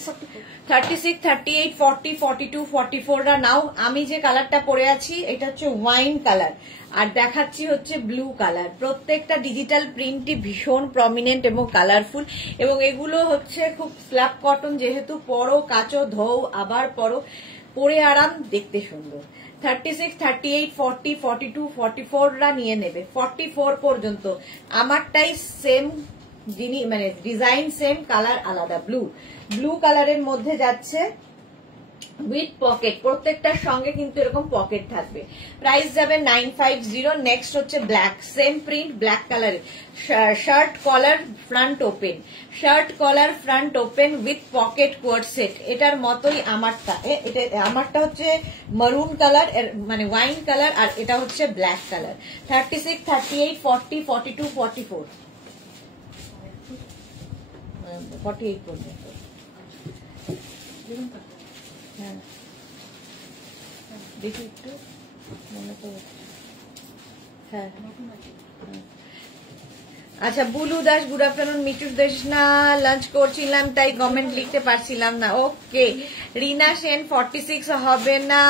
36, 38, 40, 42, 44 নাও। আমি যে কালারটা পরে আছি এটা হচ্ছে ওয়াইন কালার আর দেখাচ্ছি হচ্ছে ব্লু কালার। প্রত্যেকটা ডিজিটাল প্রিন্টই ভীষণ প্রমিনেন্ট এবং কালারফুল, এবং এগুলো হচ্ছে খুব স্ল্যাব কটন, যেহেতু পরো, কাচো, ধোও, আবার পরো, পরে আরাম, দেখতে সুন্দর। 36, 38, 40, 42, 44 নিয়ে নেবে 44 পর্যন্ত। আমারটাই সেম জিনিস, মানে ডিজাইন সেম, কালার আলাদা। ব্লু কালারের মধ্যে যাচ্ছে উইথ পকেট, প্রত্যেকটার সঙ্গে কিন্তু এরকম পকেট থাকবে। প্রাইস যাবে 950। নেক্সট হচ্ছে ব্ল্যাক, সেম প্রিন্ট, ব্ল্যাক কালারের shirt collar front open, shirt collar front open with pocket coord set. এটার মতোই আমারটা, আমারটা হচ্ছে মারুন কালার, মানে ওয়াইন কালার, আর এটা হচ্ছে ব্ল্যাক কালার। 36, 38, 40, 42, 44, 48 পর্যন্ত। হ্যাঁ, দেখি একটু মনে তো। হ্যাঁ, আচ্ছা, বুলু দাস গুড আফটারনুন। মিঠু দাস না লাঞ্চ করছিলাম তাই কমেন্ট লিখতে পারছিলাম না। ওকে, রিনা সেন 46 হবে না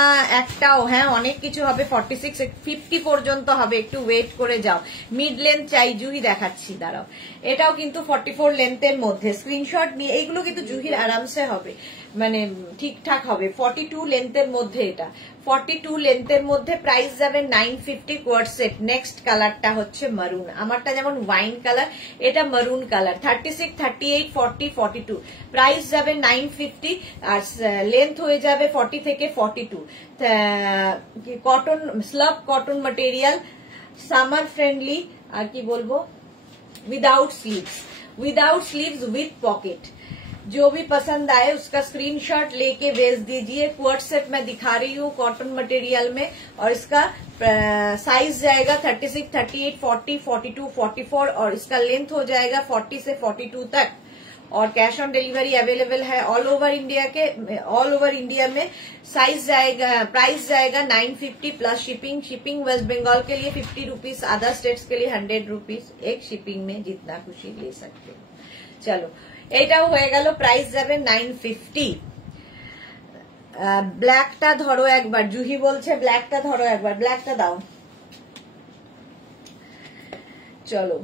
একটাও? হ্যাঁ, অনেক কিছু হবে। 46, 50 পর্যন্ত হবে, একটু ওয়েট করে যাও। মিড লেন্থ চাই, জুহি দেখাচ্ছি, দাঁড়াও। এটাও কিন্তু 44 লেন্থের মধ্যে। স্ক্রিনশট নিয়ে, এইগুলো কিন্তু জুহির আরামসে হবে, মানে ঠিকঠাক হবে। 42 লেন্থের মধ্যে, এটা 42 লেন্থের মধ্যে। প্রাইস যাবে 950 কোয়ার্ড সেট। নেক্সট কালারটা হচ্ছে মারুন, আমারটা যেমন ওয়াইন কালার, এটা মারুন কালার। 36, 38, 40, 42, প্রাইস যাবে 950 আর লেন্থ হয়ে যাবে 40 থেকে 42। Cotton, slub cotton material, summer friendly, আর কি বলবো, विदाउट स्लीव्स विथ पॉकेट। जो भी पसंद आए उसका स्क्रीनशॉट लेके भेज दीजिए। क्वार्ट सेट मैं दिखा रही हूँ कॉटन मटेरियल में, और इसका साइज जाएगा 36, 38, 40, 42, 44 और इसका लेंथ हो जाएगा 40 से 42 तक और कैश ऑन डिलीवरी अवेलेबल है ऑल ओवर इंडिया में। साइज जाएगा, प्राइस जाएगा 950 plus shipping. Shipping West Bengal के लिए 50 रुपीज, अदर स्टेट्स के लिए 100 रुपीज। एक शिपिंग में जितना खुशी ले सकते हो। चलो এটাও হয়ে গেল, প্রাইস যাবে 950। ব্ল্যাকটা ধরো একবার, জুহি বলছে ব্ল্যাকটা ধরো একবার, ব্ল্যাকটা দাও। চলো,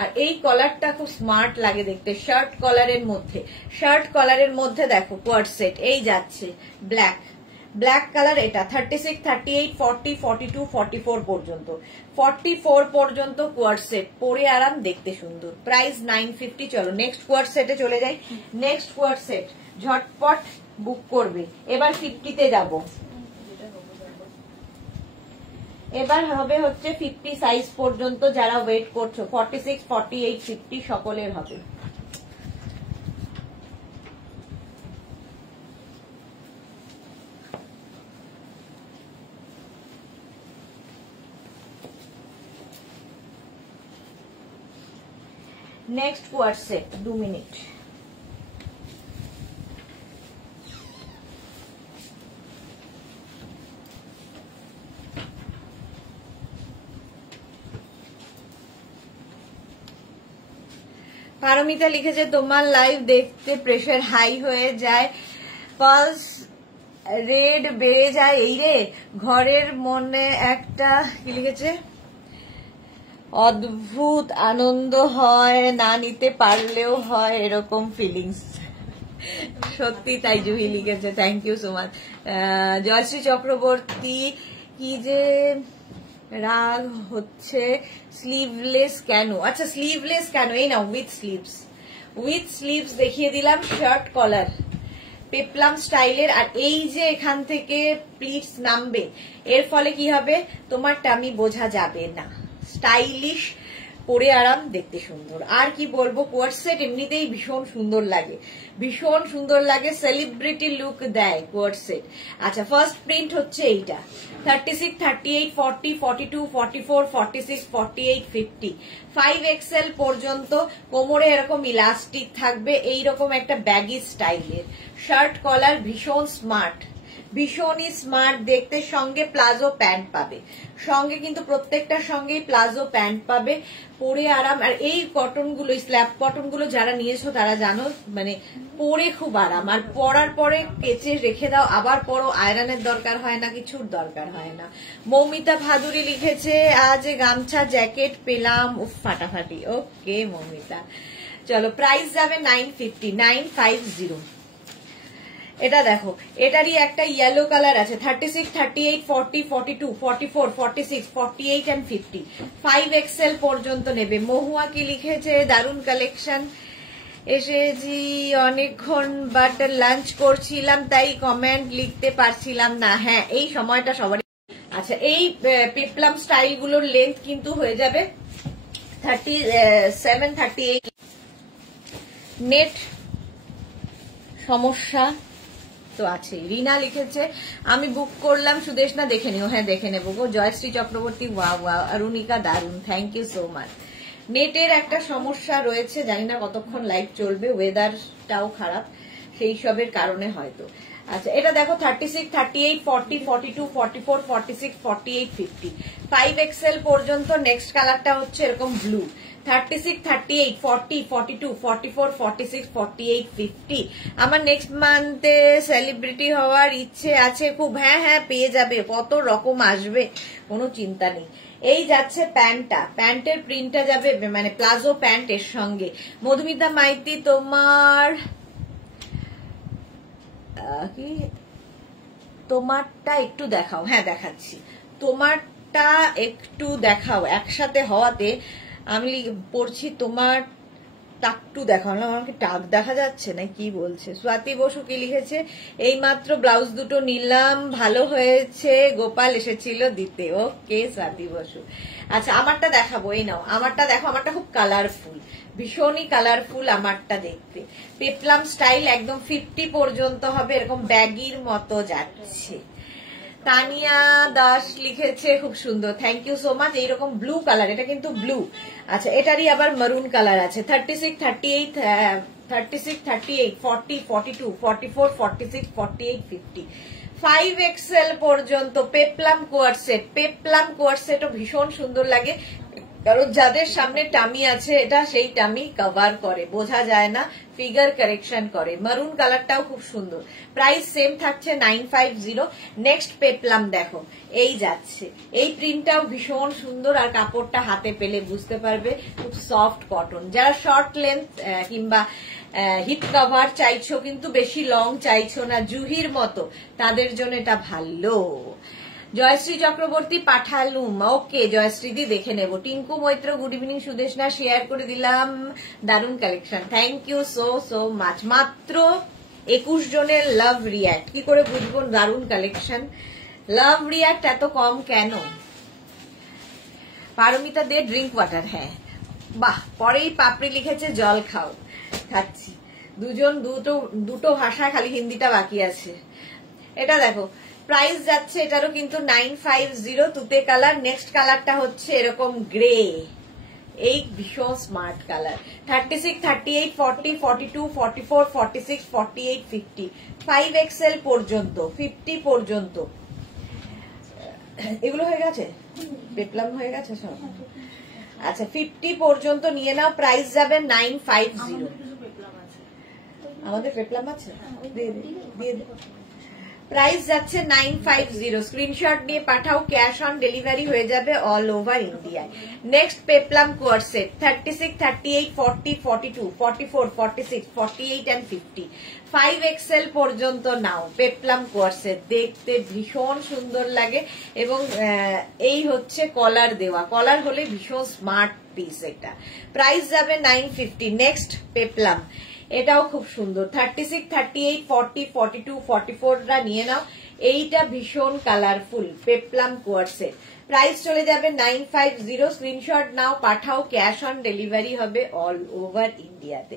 আর এই কলারটা খুব স্মার্ট লাগে দেখতে, শার্ট কলারের মধ্যে দেখো কোয়ার্ড সেট এই যাচ্ছে ব্ল্যাক কালার। এটা 36, 38, 40, 42, 44 পর্যন্ত, 44 পর্যন্ত কোয়ার্ড সেট, পরে আরাম, দেখতে সুন্দর। প্রাইস 950। চলো নেক্সট কোয়ার্ড সেটে চলে যাই। নেক্সট কোয়ার্ড সেট ঝটপট বুক করবে। এবার 50তে যাব, এবার হবে হচ্ছে 50 সাইজ পর্যন্ত যারা ওয়েট করছো, 46, 48, 50 সকলের হবে। Next coord set 2 minute. Paromita লিখেছে তোমার লাইভ দেখতে প্রেশার হাই হয়ে যায়, পালস রেড বেড়ে যায়, এই রে ঘরের মনে একটা কি লিখেছে, অদ্ভুত আনন্দ হয়, না নিতে পারলেও হয় এরকম ফিলিংস। সত্যি তাই জুহি লিখেছে, thank you so much. Joyshree Chakraborty কি যে রাগ হচ্ছে, স্লিভলেস কেন? আচ্ছা স্লিভলেস কেন, এই নাও উইথ স্লিভস দেখিয়ে দিলাম, শার্ট কলার পেপলাম স্টাইলের। আর এই যে এখান থেকে প্লিটস নামবে, এর ফলে কি হবে, তোমার টামি বোঝা যাবে না, স্টাইলিশ, পরে আরাম, দেখতে সুন্দর। আর কি বলবো, কোয়ার্ড সেট এমনিতেই ভীষণ সুন্দর লাগে, সেলিব্রিটি লুক দেয় কোয়ার্ড সেট। আচ্ছা ফার্স্ট প্রিন্ট হচ্ছে এইটা, 36, 38, 40, 42, 44, 46, 48, 50, 5XL পর্যন্ত। কোমরে এরকম ইলাস্টিক থাকবে, এইরকম একটা ব্যাগি স্টাইলের শার্ট কলার, ভীষণই স্মার্ট দেখতে। সঙ্গে প্লাজো প্যান্ট পাবে, সঙ্গে কিন্তু প্রত্যেকটার সঙ্গেই প্লাজো প্যান্ট পাবে, পরে আরাম। আর এই কটনগুলো, স্ল্যাব কটনগুলো যারা নিয়েছো তারা জানো, মানে পরে খুব আরাম। আর পরার পরে কেচে রেখে দাও, আবার পরো, আয়রনের দরকার হয় না, কিছুর দরকার হয় না। মৌমিতা ভাদুরী লিখেছে আজ গামছা জ্যাকেট পেলাম, উফ ফাটাফাটি। ওকে মৌমিতা, চলো প্রাইস যাবে 950। এটা দেখো, এটারই একটা ইয়েলো কালার আছে, 36, 38, 40, 42, 44, 46, 48 and 50, 5XL পর্যন্ত নেবে। মহুয়া কি লিখেছে, দারুণ কালেকশন এসেছি অনেকক্ষণ, বাট লাঞ্চ করছিলাম তাই কমেন্ট লিখতে পারছিলাম না। হ্যাঁ এই সময়টা সবারই। আচ্ছা এই পেপলাম স্টাইল গুলোর লেন্থ কিন্তু হয়ে যাবে 37, 38। নেট সমস্যা তো আছে। রিনা লিখেছে আমি বুক করলাম, সুদেশ না দেখে নিও। হ্যাঁ দেখে নেবো গো। জয়শ্রী চক্রবর্তী ওয়াও, অরুণিকা দারুন, থ্যাংক ইউ সো মাচ। নেটের একটা সমস্যা রয়েছে, জানি না কতক্ষণ লাইভ চলবে, ওয়েদারটাও খারাপ, সেই সবের কারণে হয়তো। আচ্ছা এটা দেখো 36, 38, 40, 42, 44, 46, 48, 50, 5XL পর্যন্ত। নেক্সট কালারটা হচ্ছে এরকম ব্লু, 36, 38, 40, 42, 44, 46, 48, 50। আমার নেক্সট মান্থে সেলিব্রিটি হওয়ার ইচ্ছে আছে খুব। হ্যাঁ পেয়ে যাবে, কত রকম আসবে, কোনো চিন্তা নেই। এই যাচ্ছে প্যান্টটা, প্যান্টের প্রিন্টটা যাবে মানে প্লাজো প্যান্ট এর সঙ্গে। মধুমিতা মাইতি তোমার কি, তোমারটা একটু দেখাও। হ্যাঁ দেখাচ্ছি, তোমারটা একটু দেখাও। একসাথে হওয়াতে আমি পড়ছি তোমার টাকটু দেখাও না, আমাকে টাক দেখা যাচ্ছে না, কি বলছে। স্বাতি বসু কি লিখেছে, এই মাত্র ব্লাউজ দুটো নিলাম, ভালো হয়েছে, গোপাল এসেছিল দিতে। ওকে স্বাতি বসু। আচ্ছা আমারটা দেখাবো, এই নাও আমারটা দেখো, আমারটা খুব কালারফুল, ভীষণই কালারফুল আমারটা দেখতে। পেপলাম স্টাইল একদম 50 পর্যন্ত হবে, এরকম ব্যাগির মতো যাচ্ছে, তানিয়া দাস লিখেছে, খুব সুন্দর, থ্যাংক ইউ সো মাচ। এইরকম ব্লু কালার, এটা কিন্তু ব্লু। আচ্ছা, এটারই আবার মেরুন কালার আছে। 36, 38, 36, 38, 40, 42, 44, 46, 48, 50, 5XL পর্যন্ত পেপলাম কোয়ার সেট। পেপলাম কোয়ার সেটও ভীষণ সুন্দর লাগে, কারণ যাদের সামনে টামি আছে এটা সেই টামি কভার করে, বোঝা যায় না, ফিগার কারেকশন করে। মারুন কালারটাও খুব সুন্দর। প্রাইস সেম থাকছে 950। নেক্সট পেপলাম দেখো, এই যাচ্ছে, এই প্রিন্টটাও ভীষণ সুন্দর, আর কাপড়টা হাতে পেলে বুঝতে পারবে খুব সফট কটন। যারা শর্ট লেন্থ কিংবা হিপ কভার চাইছো কিন্তু বেশি লং চাইছো না জুহির মতো, তাদের জন্য এটা ভালো। জয়শ্রী চক্রবর্তী পাঠালুম, ওকে জয়শ্রী দি দেখে নেব। Tinku Maitra, good evening Sudeshna, share করে দিলাম, দারুন collection, thank you so so much. মাত্র 21 জনের লাভ রিয়াক্ট, কি করে বুঝবো দারুন কালেকশন? লাভ রিয়াক্ট এত কম কেন? পারমিতা দে ড্রিঙ্ক ওয়াটার, হ্যাঁ বাহ। পরেই পাপড়ি লিখেছে জল খাও, খাচ্ছি। দুজন দুটো ভাষা, খালি হিন্দিটা বাকি আছে। এটা দেখো, প্রাইস যাচ্ছে এটারও কিন্তু 950, তুতে কালার। নেক্সট কালারটা হচ্ছে এরকম গ্রে, এই ভীষণ স্মার্ট কালার। 36, 38, 40, 42, 44, 46, 48, 50, 5XL পর্যন্ত, 50 পর্যন্ত। এগুলো হয়ে গেছে, পেপলাম হয়ে গেছে সব। আচ্ছা, 50 পর্যন্ত নিয়ে নাও, প্রাইস যাবে 950। আমাদের পেপলাম আছে, দিয়ে দে। প্রাইস যাচ্ছে 950, স্ক্রিনশট নিয়ে পাঠাও, ক্যাশ অন ডেলিভারি হয়ে যাবে অল ওভার ইন্ডিয়ায়। Next peplum coord set, 36, 38, 40, 42, 44, 46, 48 and 50, 5XL পর্যন্ত নাও। পেপলাম কোয়ার সেট দেখতে ভীষণ সুন্দর লাগে, এবং এই হচ্ছে কলার দেওয়া, কলার হলে ভীষণ স্মার্ট পিস। এটা প্রাইস যাবে 950। নেক্সট পেপলাম, এটাও খুব সুন্দর। 36, 38, 40, 42, 44টা নিয়ে নাও, এইটা ভীষণ কালারফুল পেপলাম কোয়ার সেট। প্রাইস চলে যাবে 950, স্ক্রিনশট নাও, পাঠাও, ক্যাশ অন ডেলিভারি হবে অল ওভার ইন্ডিয়াতে।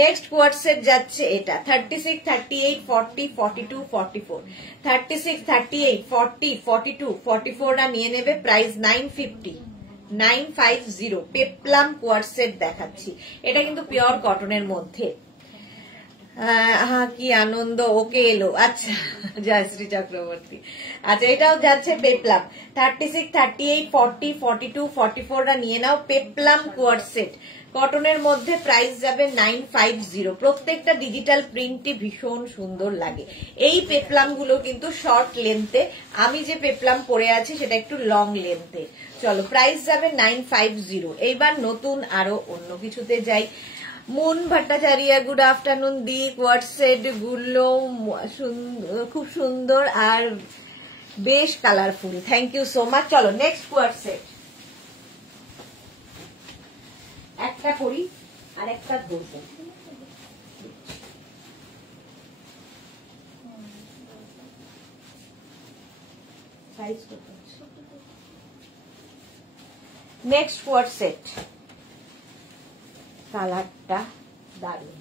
নেক্সট কোয়ার সেট যাচ্ছে এটা, 36, 38, 40, 42, 44, 36, 38, 40, 42, 44টা নিয়ে নেবে, প্রাইস 950, 950। পেপলাম কোয়ার সেট দেখাচ্ছি, এটা কিন্তু পিওর কটনের মধ্যে। কি আনন্দ, ওকে এলো। আচ্ছা, জয়শ্রী চক্রবর্তী, আচ্ছা এটাও যাচ্ছে পেপলাম। 36, 38, 40, 42, 44টা নিয়ে নাও, পেপলাম কোয়ার সেট কটনের মধ্যে। প্রাইস যাবে 950। প্রত্যেকটা ডিজিটাল প্রিন্টই ভীষণ সুন্দর লাগে। এই পেপলাম গুলো কিন্তু শর্ট লেন্থে, আমি যে পেপলাম পরে আছি সেটা একটু লং লেন্থে। চলো, প্রাইস যাবে 950। এইবার নতুন আরো অন্য কিছুতে যাই। Moon Bhattacharya, good afternoon di. Coord set গুলো খুব সুন্দর আর বেশ colourful, thank you so much. চলো নেক্সট কোয়ার সেট, একটা করি আর একটা ধরবো। নেক্সট কোয়ার সেট, কালারটা দারুণ।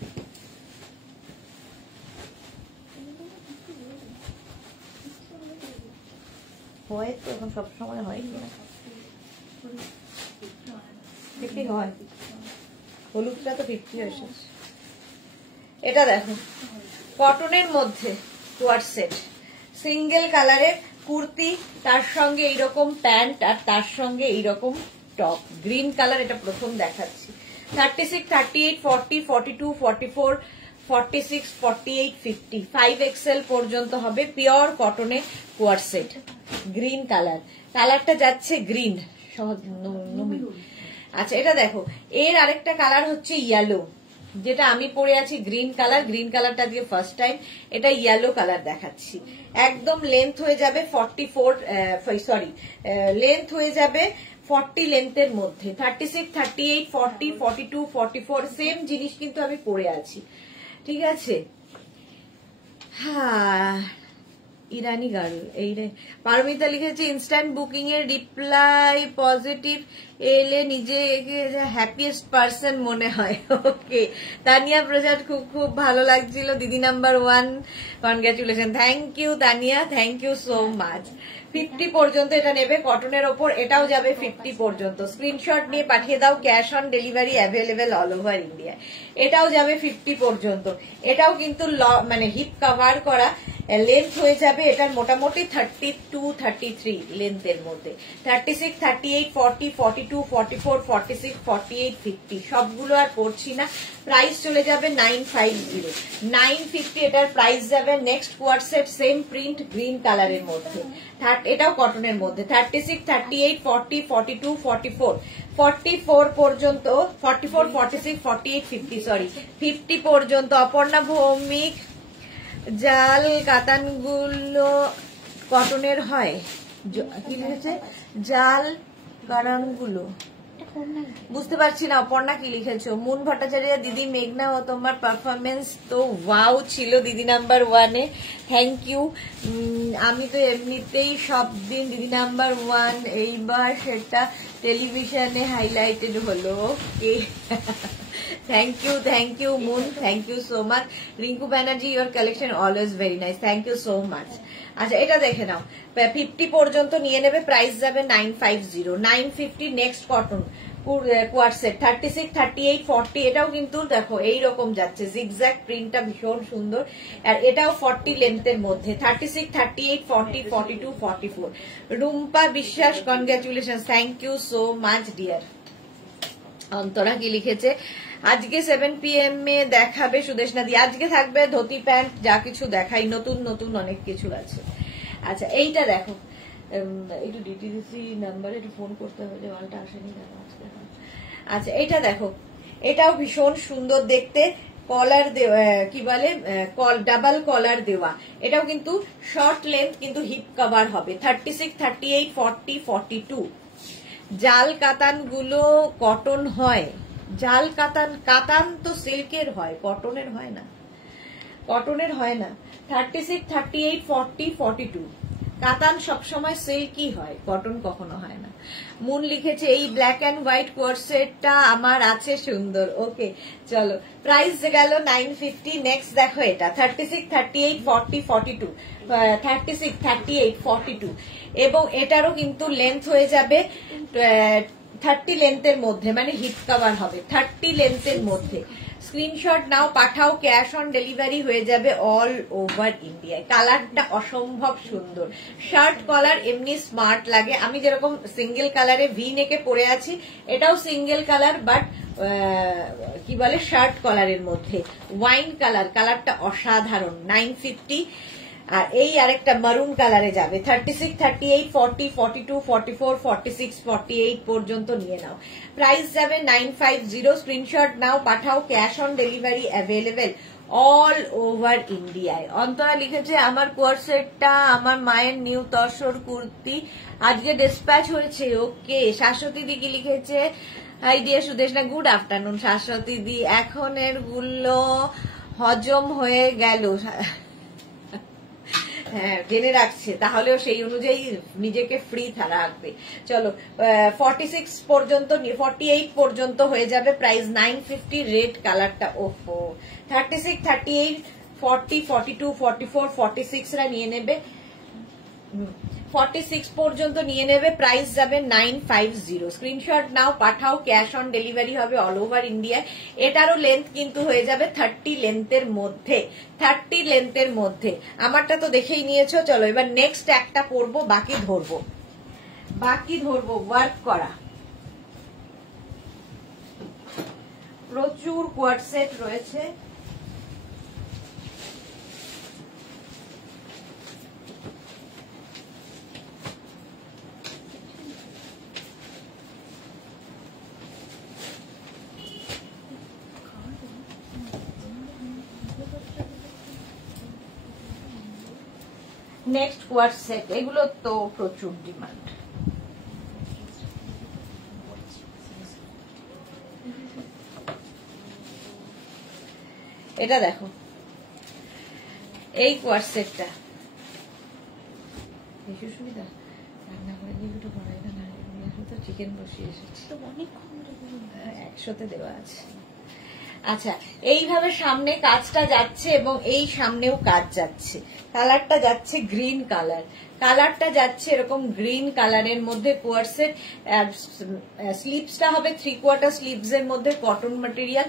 হয় তো এখন সবসময় হয় কিনা, বিক্রি হয়, হলুদটা তো বিক্রি হয়েছে। এটা দেখো, কটনের মধ্যে কোয়ার সেট, সিঙ্গেল কালারের কুর্তি, তার সঙ্গে এইরকম প্যান্ট, আর তার সঙ্গে এইরকম টপ, গ্রিন কালার। এটা প্রথম দেখাচ্ছি। 36, 38, 40, 42, 44, 46, 48, 50, 5XL পর্যন্ত হবে, পিওর কটনে কোয়ার সেট, গ্রিন কালার। কালারটা যাচ্ছে গ্রিন। আচ্ছা, এটা দেখো, এর আরেকটা কালার হচ্ছে ইয়েলো, যেটা আমি পরে আছি গ্রিন কালার। গ্রিন কালারটা দিয়ে ফার্স্ট টাইম, এটা ইয়েলো কালার দেখাচ্ছি। একদম লেন্থ হয়ে যাবে 44, সরি লেন্থ হয়ে যাবে 40 লেন্থের মধ্যে। 36, 38, 40, 42, 44 সেম জিনিস কিন্তু আমি পরে আছি, ঠিক আছে। হ্যাঁ, ইরানি গার্ল এই রে। পারমিতা লিখেছে ইনস্ট্যান্ট বুকিং এর রিপ্লাই পজিটিভ এলে নিজেকে হ্যাপিয়েস্ট পার্সন মনে হয়। ওকে তানিয়া প্রসাদ, খুব খুব ভালো লাগছিল দিদি number 1, congratulation. Thank you Tania, thank you so much. 50 পর্যন্ত এটা নেবে কটনের ওপর, এটাও যাবে 50 পর্যন্ত। স্ক্রিনশট নিয়ে পাঠিয়ে দাও, cash on delivery available all over India. এটাও যাবে 50 পর্যন্ত। এটাও কিন্তু মানে হিপ কভার করা, লেন্থ হয়ে যাবে এটার মোটামুটি 32, 33 লেন্থের মধ্যে। 36, 38, 40, 42, 44, 46, 48, 50 সবগুলো আর পড়ছি না। প্রাইস চলে যাবে 950, 950 এটার প্রাইস যাবে। Next quart set same print green কালারের মধ্যে, এটাও কটনের মধ্যে। 36, 38, 40, 42, 44, 44 পর্যন্ত, 44, 46, 48, 50 সরি 50 পর্যন্ত। অপর্ণা ভৌমিক, জাল কাতানগুলো কটনের হয়, কি লিখেছে জাল কাতানগুলো বুঝতে পারছি না। অপর্ণা কি লিখেছো? মুন ভট্টাচার্য, দিদি মেঘনা ও তোমার পারফরমেন্স তো ওয়াও ছিল দিদি নাম্বার 1-এ, থ্যাংক ইউ। আমি তো এমনিতেই সব দিন দিদি নাম্বার 1, এইবার সেটা টেলিভিশনে হাইলাইটেড হলো। Okay thank you Moon, thank you so much. Rinku Banerjee, your collection always very nice, thank you so much. আচ্ছা এটা দেখে নাও, 50 পর্যন্ত নিয়ে নেবে, প্রাইস যাবে 950, 950। নেক্সট কটন কোয়ার্ট সেট 36, 38, 40 এটাও কিন্তু দেখো এইরকম যাচ্ছে, জিগজ্যাগ প্রিন্টটা ভীষণ সুন্দর। আর এটাও 40 লেন্থের মধ্যে, 36, 38, 40, 42, 44। Rumpa Biswas, congratulation, thank you so much dear. Antara কি লিখেছে? আজকে 7 PM এ দেখাবে সুদেশনা দি। আজকে থাকবে ধুতি প্যান্ট, যা কিছু দেখাই, নতুন নতুন অনেক কিছু আছে। আচ্ছা এইটা দেখো, একটু ডিটিসি নাম্বারে একটু ফোন করতে হবে, মালটা আসেনি কেন আজকে। আচ্ছা এইটা দেখো, এটাও ভীষণ সুন্দর দেখতে, কলার দেওয়া, কি বলে ডাবল কলার দেওয়া। এটাও কিন্তু শর্ট লেন্থ, কিন্তু হিপ কভার হবে। 36, 38, 40, 42। জাল কাতান গুলো কটন হয়, জাল কাতান তো সিল্কের হয়, কটনের হয় না, কটনের হয় না। 36, 38, 40, 42 কাতান সবসময় সিল্কই হয়, কটন কখনো হয় না। মুন লিখেছে এই ব্ল্যাক এন্ড হোয়াইট কোয়ার্সেটটা আমার আছে, সুন্দর। ওকে চলো, প্রাইস গেল 950। নেক্সট দেখো এটা 36, 38, 40, 42, 36, 38, 42 এবং এটারও কিন্তু লেন্থ হয়ে যাবে 30 লেন্থের মধ্যে, মানে হিপ কভার হবে 30 লেন্থের মধ্যে। স্ক্রিনশট নাও, পাঠাও, ক্যাশ অন ডেলিভারি হয়ে যাবে অল ওভার ইন্ডিয়ায়। কালারটা অসম্ভব সুন্দর, শার্ট কলার এমনি স্মার্ট লাগে। আমি যেরকম সিঙ্গেল কালারে ভি নেকে পরে আছি, এটাও সিঙ্গেল কালার, বাট কি বলে শার্ট কলারের মধ্যে ওয়াইন কালার, কালারটা অসাধারণ। 950। আর এই আরেকটা মারুন কালারে যাবে। 36, 38, 40, 42, 44, 46, 48 পর্যন্ত নিয়ে নাও, প্রাইস যাবে 950। স্ক্রিনশট নাও, পাঠাও, cash on delivery available all over ইন্ডিয়ায়। অন্তরা লিখেছে আমার কোয়ার্সেটটা আমার মায়ের নিউ তসর কুর্তি আজকে ডিসপ্যাচ হয়েছে। ওকে শাশ্বতী দি কি লিখেছে? Hi dear Sudeshna, good afternoon Shashwati দি। এখন এর গুলো হজম হয়ে গেল, হ্যাঁ জেনে রাখছে, তাহলেও সেই অনুযায়ী নিজেকে ফ্রি রাখবে। চলো 46 পর্যন্ত, 48 পর্যন্ত হয়ে যাবে, প্রাইস 950। রেড কালারটা, ওফো 36, 38, 40, 42, 44, 46 রা নিয়ে নেবে, 46 পর্যন্ত নিয়ে নেবে, প্রাইস যাবে 950। স্ক্রিনশট নাও, পাঠাও, ক্যাশ অন ডেলিভারি হবে অল ওভার ইন্ডিয়ায়। এটারও লেন্থ কিন্তু হয়ে যাবে 30 লেন্থের মধ্যে, 30 লেন্থের মধ্যে। আমারটা তো দেখেই নিয়েছো। চলো এবার নেক্সট একটা পরবো, বাকি ধরবো ওয়ার্ক করা। প্রচুর কোয়ার্ট সেট রয়েছে। নেক্সট কোয়ার্ট সেট, এগুলো তো প্রচুর ডিমান্ড। এটা দেখো, এই কোয়ার্ট সেটটা সুস্মিতা রান্না করে দিয়ে দুটো কড়াই না তো চিকেন বসিয়ে এসেছি তো অনেকক্ষণ 100তে দেওয়া আছে। আচ্ছা, এইভাবে সামনে কাজটা যাচ্ছে এবং এই সামনেও কাজ যাচ্ছে। কালারটা যাচ্ছে গ্রিন কালার, কালারটা যাচ্ছে এরকম গ্রিন কালারের মধ্যে কোয়ার্সের স্লিভসটা হবে 3/4 স্লিভস এর মধ্যে কটন ম্যাটেরিয়াল।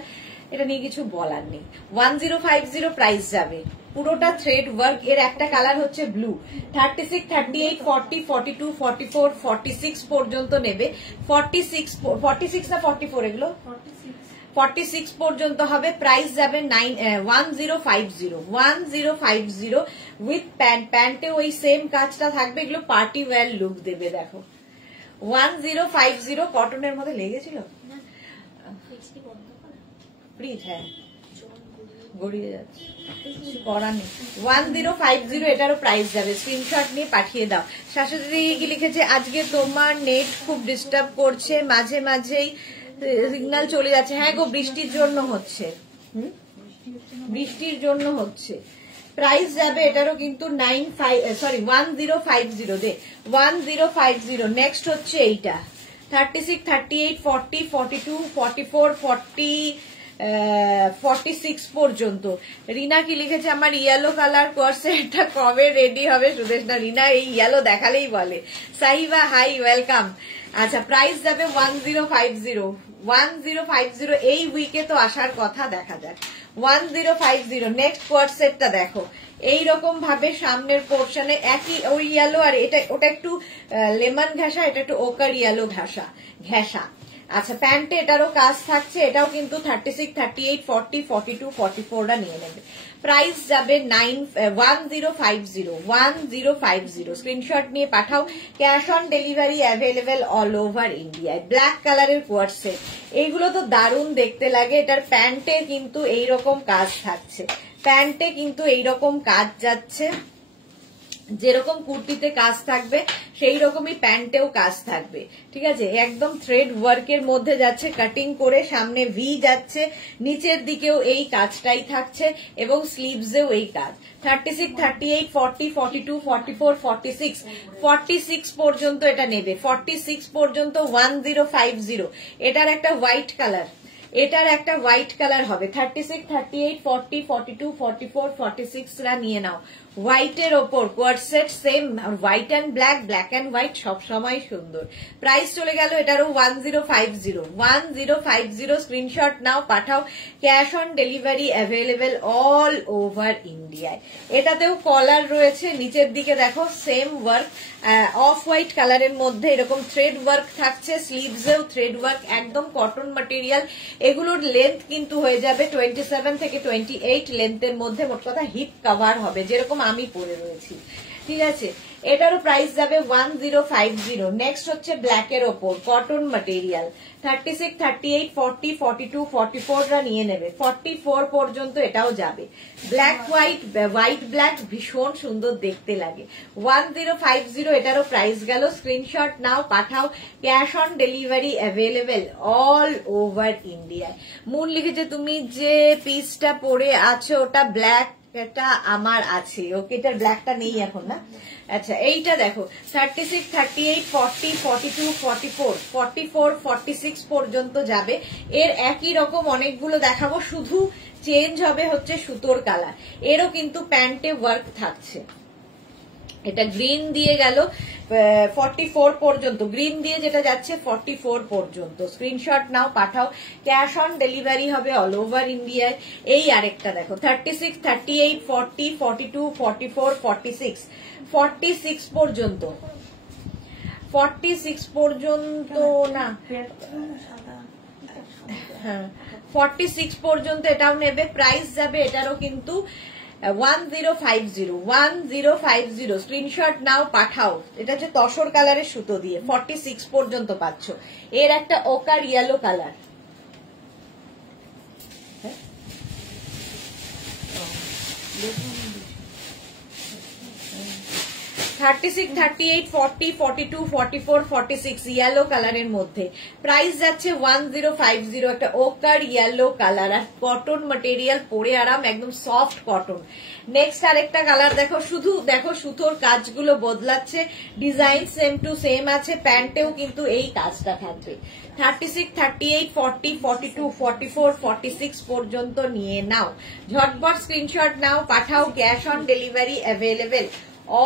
এটা নিয়ে কিছু বলার নেই। 1050 প্রাইস যাবে, পুরোটা থ্রেড ওয়ার্ক। এর একটা কালার হচ্ছে ব্লু। 36, 38, 40, 42, 44, 46 পর্যন্ত নেবে। 46 না 44 এগুলো 46 পর্যন্ত হবে। প্রাইস যাবে 1050 উইথ প্যান্ট। প্যান্টে ওই সেম কাজটা থাকবে, এগুলো পার্টি ওয়্যার লুক দেবে। দেখো 1050 কটনের মধ্যে লেগেছিল প্লিজ। হ্যাঁ গড়িয়ে যাচ্ছে, করা নেই। 1050 এটারও প্রাইস যাবে। স্ক্রিনশট নিয়ে পাঠিয়ে দাও। শাশুড়ি কি লিখেছে, আজকে তোমার নেট খুব ডিস্টার্ব করছে, মাঝে মাঝেই সিগন্যাল চলে যাচ্ছে। হ্যাঁ গো, বৃষ্টির জন্য হচ্ছে, বৃষ্টির জন্য হচ্ছে। প্রাইস যাবে এটারও কিন্তু 1050 দে 1050। নেক্সট হচ্ছে এইটা 36, 38, 40, 42, 44, 46 পর্যন্ত। রিনা কি লিখেছে, আমার ইয়েলো কালার কোর্সে এটা কবে রেডি হবে? সুদেশ না, রিনা এই ইয়েলো দেখালেই বলে। Sahiba hi, welcome. আচ্ছা, প্রাইস যাবে 1050। এই উইকে তো আসার কথা, দেখা যাক। 1050। নেক্সট কোয়ার্সেটটা দেখো, এইরকম ভাবে সামনের পোর্শনে একই ওই ইয়েলো, আর এটা ওটা একটু লেমন ঘাসা, এটা একটু ওকার ইয়েলো ঘেঁষা। আচ্ছা, প্যান্টে এটারও কাজ থাকছে। এটাও কিন্তু 36, 38, 40, 42, 44টা নিয়ে নেবে। প্রাইস যাবে 1050। স্ক্রিনশট নিয়ে পাঠাও। Cash on delivery available all over ইন্ডিয়ায়। ব্ল্যাক কালারের কোয়ার্সেট, এইগুলো তো দারুণ দেখতে লাগে। এটার প্যান্টে কিন্তু এইরকম কাজ থাকছে, প্যান্টে কিন্তু এইরকম কাজ যাচ্ছে। যেরকম কুর্তিতে কাজ থাকবে সেই রকমই প্যান্টেও কাজ থাকবে। ঠিক আছে, একদম থ্রেড ওয়ার্কের মধ্যে যাচ্ছে, কাটিং করে সামনে ভি যাচ্ছে, নিচের দিকেও এই কাজটাই থাকছে এবং স্লিভসেও এই কাজ। 36, 38, 40, 42, 44, 46 পর্যন্ত এটা নেবে। 46 পর্যন্ত 1050। এটার একটা হোয়াইট কালার, এটার একটা হোয়াইট কালার হবে। 36, 38, 40, 42, 44, 46রা নিয়ে নাও। হোয়াইটের ওপর coord set same, white and black, black and white সবসময় সুন্দর। প্রাইস চলে গেল এটারও 1050। স্ক্রিনশট নাও, পাঠাও। Cash on delivery available all over ইন্ডিয়ায়। এটাতেও কলার রয়েছে, নিচের দিকে দেখো সেম ওয়ার্ক, অফ হোয়াইট কালারের মধ্যে এরকম থ্রেড ওয়ার্ক থাকছে। স্লিভসেও থ্রেড ওয়ার্ক, একদম কটন ম্যাটেরিয়াল। এগুলোর লেন্থ কিন্তু হয়ে যাবে 27 থেকে 28 লেন্থের মধ্যে। মোট কথা হিপ কভার হবে, যেরকম আমি পরে রয়েছি। ঠিক আছে, এটারও প্রাইস যাবে 1050। নেক্সট হচ্ছে ব্ল্যাকের ওপর কটন ম্যাটেরিয়াল। 36, 38, 40, 42, 44রা নিয়ে নেবে। 44 পর্যন্ত এটাও যাবে। ব্ল্যাক হোয়াইট, হোয়াইট ব্ল্যাক ভীষণ সুন্দর দেখতে লাগে। 1050 এটারও প্রাইস গেল। স্ক্রিনশট নাও, পাঠাও। Cash on delivery available all over ইন্ডিয়ায়। মুন লিখেছে, তুমি যে পিসটা পরে আছো ওটা ব্ল্যাক, এটা আমার আছে। ওকে, এটার ব্ল্যাকটা নেই এখন না। আচ্ছা, এইটা দেখো 36, 38, 40, 42, 44, 44, 46 পর্যন্ত যাবে। এর একই রকম অনেকগুলো দেখাবো, শুধু চেঞ্জ হবে হচ্ছে সুতোর কালার। এরও কিন্তু প্যান্টে ওয়ার্ক থাকছে। এটা গ্রিন দিয়ে গেল 44 পর্যন্ত, গ্রিন দিয়ে যেটা যাচ্ছে 44 পর্যন্ত। স্ক্রিনশট নাও, পাঠাও। ক্যাশ অন ডেলিভারি হবে অল ওভার ইন্ডিয়ায়। এই আরেকটা দেখো 36, 38, 40, 42, 44, 46, 46 পর্যন্ত। 46 পর্যন্ত না, হ্যাঁ 46 পর্যন্ত এটাও নেবে। প্রাইস যাবে এটারও কিন্তু 1050। স্ক্রিনশট নাও, পাঠাও। এটা হচ্ছে তসর কালারের সুতো দিয়ে 46 পর্যন্ত পাচ্ছ। এর একটা ওকার ইয়েলো কালার, 36, 36, 38, 40, 42, 44, 46 ইয়েলো কালারের মধ্যে প্রাইস যাচ্ছে 1050। একটা ওকার ইয়েলো কালার আর কটন ম্যাটেরিয়াল, পরে আরাম, একদম সফট কটন। নেক্সট আরেকটা কালার দেখো, শুধু দেখো সুতোর কাজগুলো বদলাচ্ছে, ডিজাইন সেম টু সেম আছে, প্যান্টেও কিন্তু এই কাজটা থাকবে। 36, 38, 40, 42, 44, 46 পর্যন্ত নিয়ে নাও, ঝটপট স্ক্রিনশট নাও, পাঠাও, cash on delivery available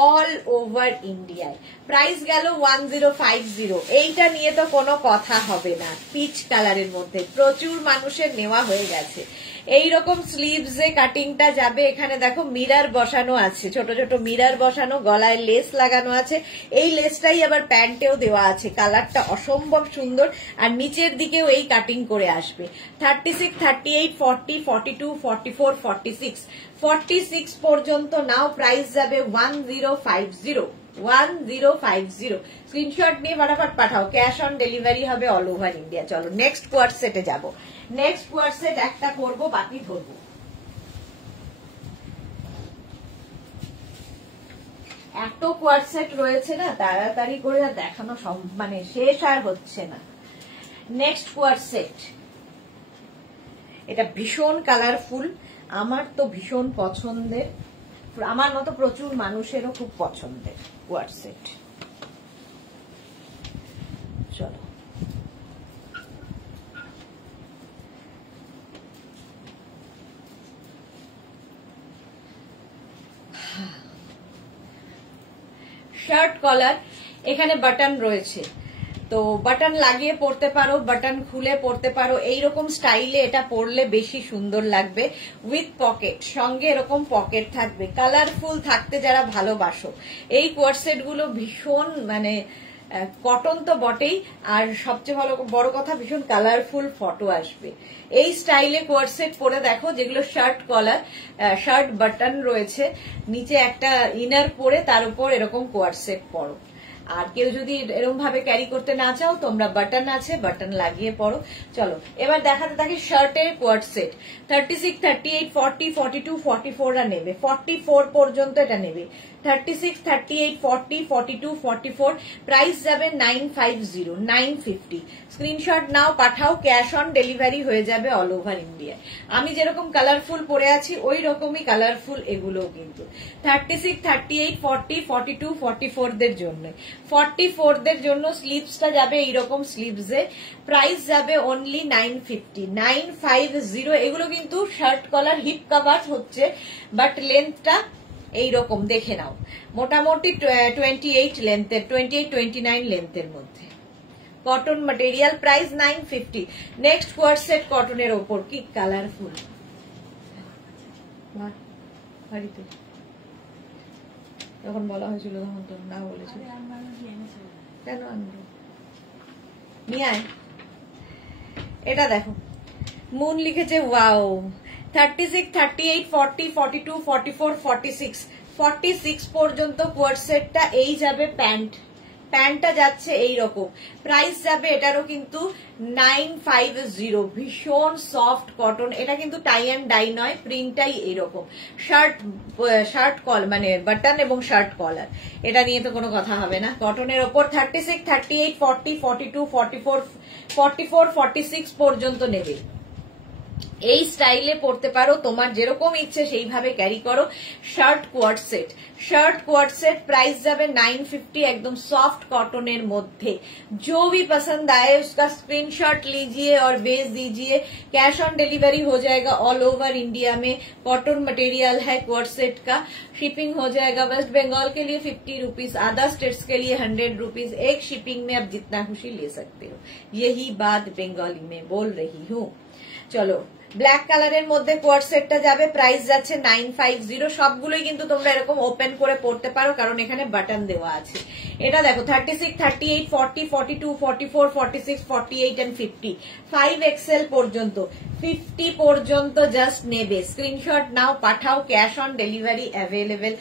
all over ইন্ডিয়ায়। প্রাইস গেল 1050। এইটা নিয়ে তো কোনো কথা হবে না, পিচ কালারের মধ্যে প্রচুর মানুষের নেওয়া হয়ে গেছে। এইরকম স্লিভসে কাটিংটা যাবে, এখানে দেখো মিরার বসানো আছে, ছোট ছোট মিরার বসানো, গলায় লেস লাগানো আছে, এই লেসটাই আবার প্যান্টেও দেওয়া আছে, কালারটা অসম্ভব সুন্দর, আর নিচের দিকেও এই কাটিং করে আসবে। 36, 38, 40, 42, 44, 46 46 পর্যন্ত নাও, প্রাইস যাবে 1050। 1050 স্ক্রিনশট নিয়ে ফটাফট পাঠাও, ক্যাশ অন ডেলিভারি হবে অল ওভার ইন্ডিয়া। চলো নেক্সট কোয়ার্ট সেটে যাবো। নেক্সট কোয়ার্ট সেট একটা করবো, বাকি ধরবো। এত কোয়ার্ট সেট রয়েছে না, তাড়াতাড়ি করে দেখানো মানে শেষ আর হচ্ছে না। নেক্সট কোয়ার্ট সেট, এটা ভীষণ কালারফুল, আমার তো ভীষণ পছন্দের, আমার মতো প্রচুর মানুষেরও খুব পছন্দের কোয়ার্ট সেট। চলো শার্ট কলার, এখানে বাটন রয়েছে, তো বাটন লাগিয়ে পরতে পারো, বাটন খুলে পরতে পারো, এইরকম স্টাইলে এটা পরলে বেশি সুন্দর লাগবে। উইথ পকেট, সঙ্গে এরকম পকেট থাকবে, কালারফুল থাকতে যারা ভালোবাসো, এই কোয়ার্ট সেট গুলো ভীষণ মানে কটন তো বটেই, আর সবচেয়ে বড় কথা ভীষণ কালারফুল ফটো আসবে। এই স্টাইলে কোয়ার্ট সেট পরে দেখো, যেগুলো শার্ট কলার, শার্ট বাটন রয়েছে, নিচে একটা ইনার পরে তার উপর এরকম কোয়ার্ট সেট পরো। আর কেউ যদি এরকম ভাবে ক্যারি করতে না চাও, তোমরা বাটন আছে, বাটন লাগিয়ে পরো। চলো এবার দেখাতে থাকি শার্টের কোয়ার্ট সেট। 36, 38, 40, 42, 44 নেবে, 44 পর্যন্ত এটা নেবে। 36, 38, 40, 42, 44 প্রাইস যাবে 950, 950। স্ক্রিনশট নাও, পাঠাও, ক্যাশ অন ডেলিভারি হয়ে যাবে অল ওভার ইন্ডিয়া। আমি যেরকম কালারফুল পরে আছি ওই রকমই কালারফুল এগুলো কিন্তু। 36, 38, 40, 42, 44 দের জন্য, 44 দের জন্য স্লিভসটা যাবে এইরকম স্লিভসে, প্রাইস যাবে অনলি 950, 950। এগুলো কিন্তু শার্ট কলার হিপ কভার হচ্ছে, বাট লেন্থটা এইরকম দেখে নাও, মোটামুটি 28 লেন্থের, 28, 29 লেন্থের মধ্যে, cotton material, price 950। Next quart set কটনের ওপর, কি কালারফুল, বাড়িতে যখন বলা হয়েছিল তখন তো না বলেছিল, কেন আনবো, নিয়ে আয়। এটা দেখো, মুন লিখেছে ওয়াও। 36, 38, 40, 42, 44, 46 46 পর্যন্ত কোয়ার্ট সেটটা এই যাবে। প্যান্টটা যাচ্ছে এইরকম, প্রাইস যাবে এটারও কিন্তু 950। ভীষণ সফট কটন, এটা কিন্তু টাই অ্যান্ড ডাই নয়, প্রিন্টটাই এইরকম। শার্ট কল মানে বাটন এবং শার্ট কলার, এটা নিয়ে তো কোনো কথা হবে না। কটনের ওপর 36, 38, 40, 42, 44, 44, 46 পর্যন্ত নেবে। এই স্টাইলে পড়তে পারো, তোমার যেরকম ইচ্ছে সেইভাবে ক্যারি করো। শার্ট কোয়ার্ট সেট প্রাইস যাবে 950, एकदम सॉफ्ट कॉटन मध्य। जो भी पसंद आए उसका स्क्रीनशॉट लीजिए और भेज दीजिए, कैश ऑन डिलीवरी हो जाएगा ऑल ओवर इंडिया में। कॉटन मटेरियल है कोर्ट सेट का, शिपिंग हो जाएगा वेस्ट बंगाल के लिए 50 रुपीज, अदर स्टेट्स के लिए 100 रुपीज। एक शिपिंग में आप जितना खुशी ले सकते हो, यही बात बंगाली में बोल रही हूँ। चलो ব্ল্যাক কালারের মধ্যে কোয়ার্ট সেটটা যাবে, প্রাইস যাচ্ছে 950। সবগুলোই কিন্তু তোমরা এরকম ওপেন করে পড়তে পারো, কারণ এখানে বাটন দেওয়া আছে। এটা দেখো 36, 38, 40, 42, 44, 46, 48 এন্ড 50, 5XL পর্যন্ত, 50 পর্যন্ত জাস্ট নেবে। স্ক্রিনশট নাও, পাঠাও, cash on delivery available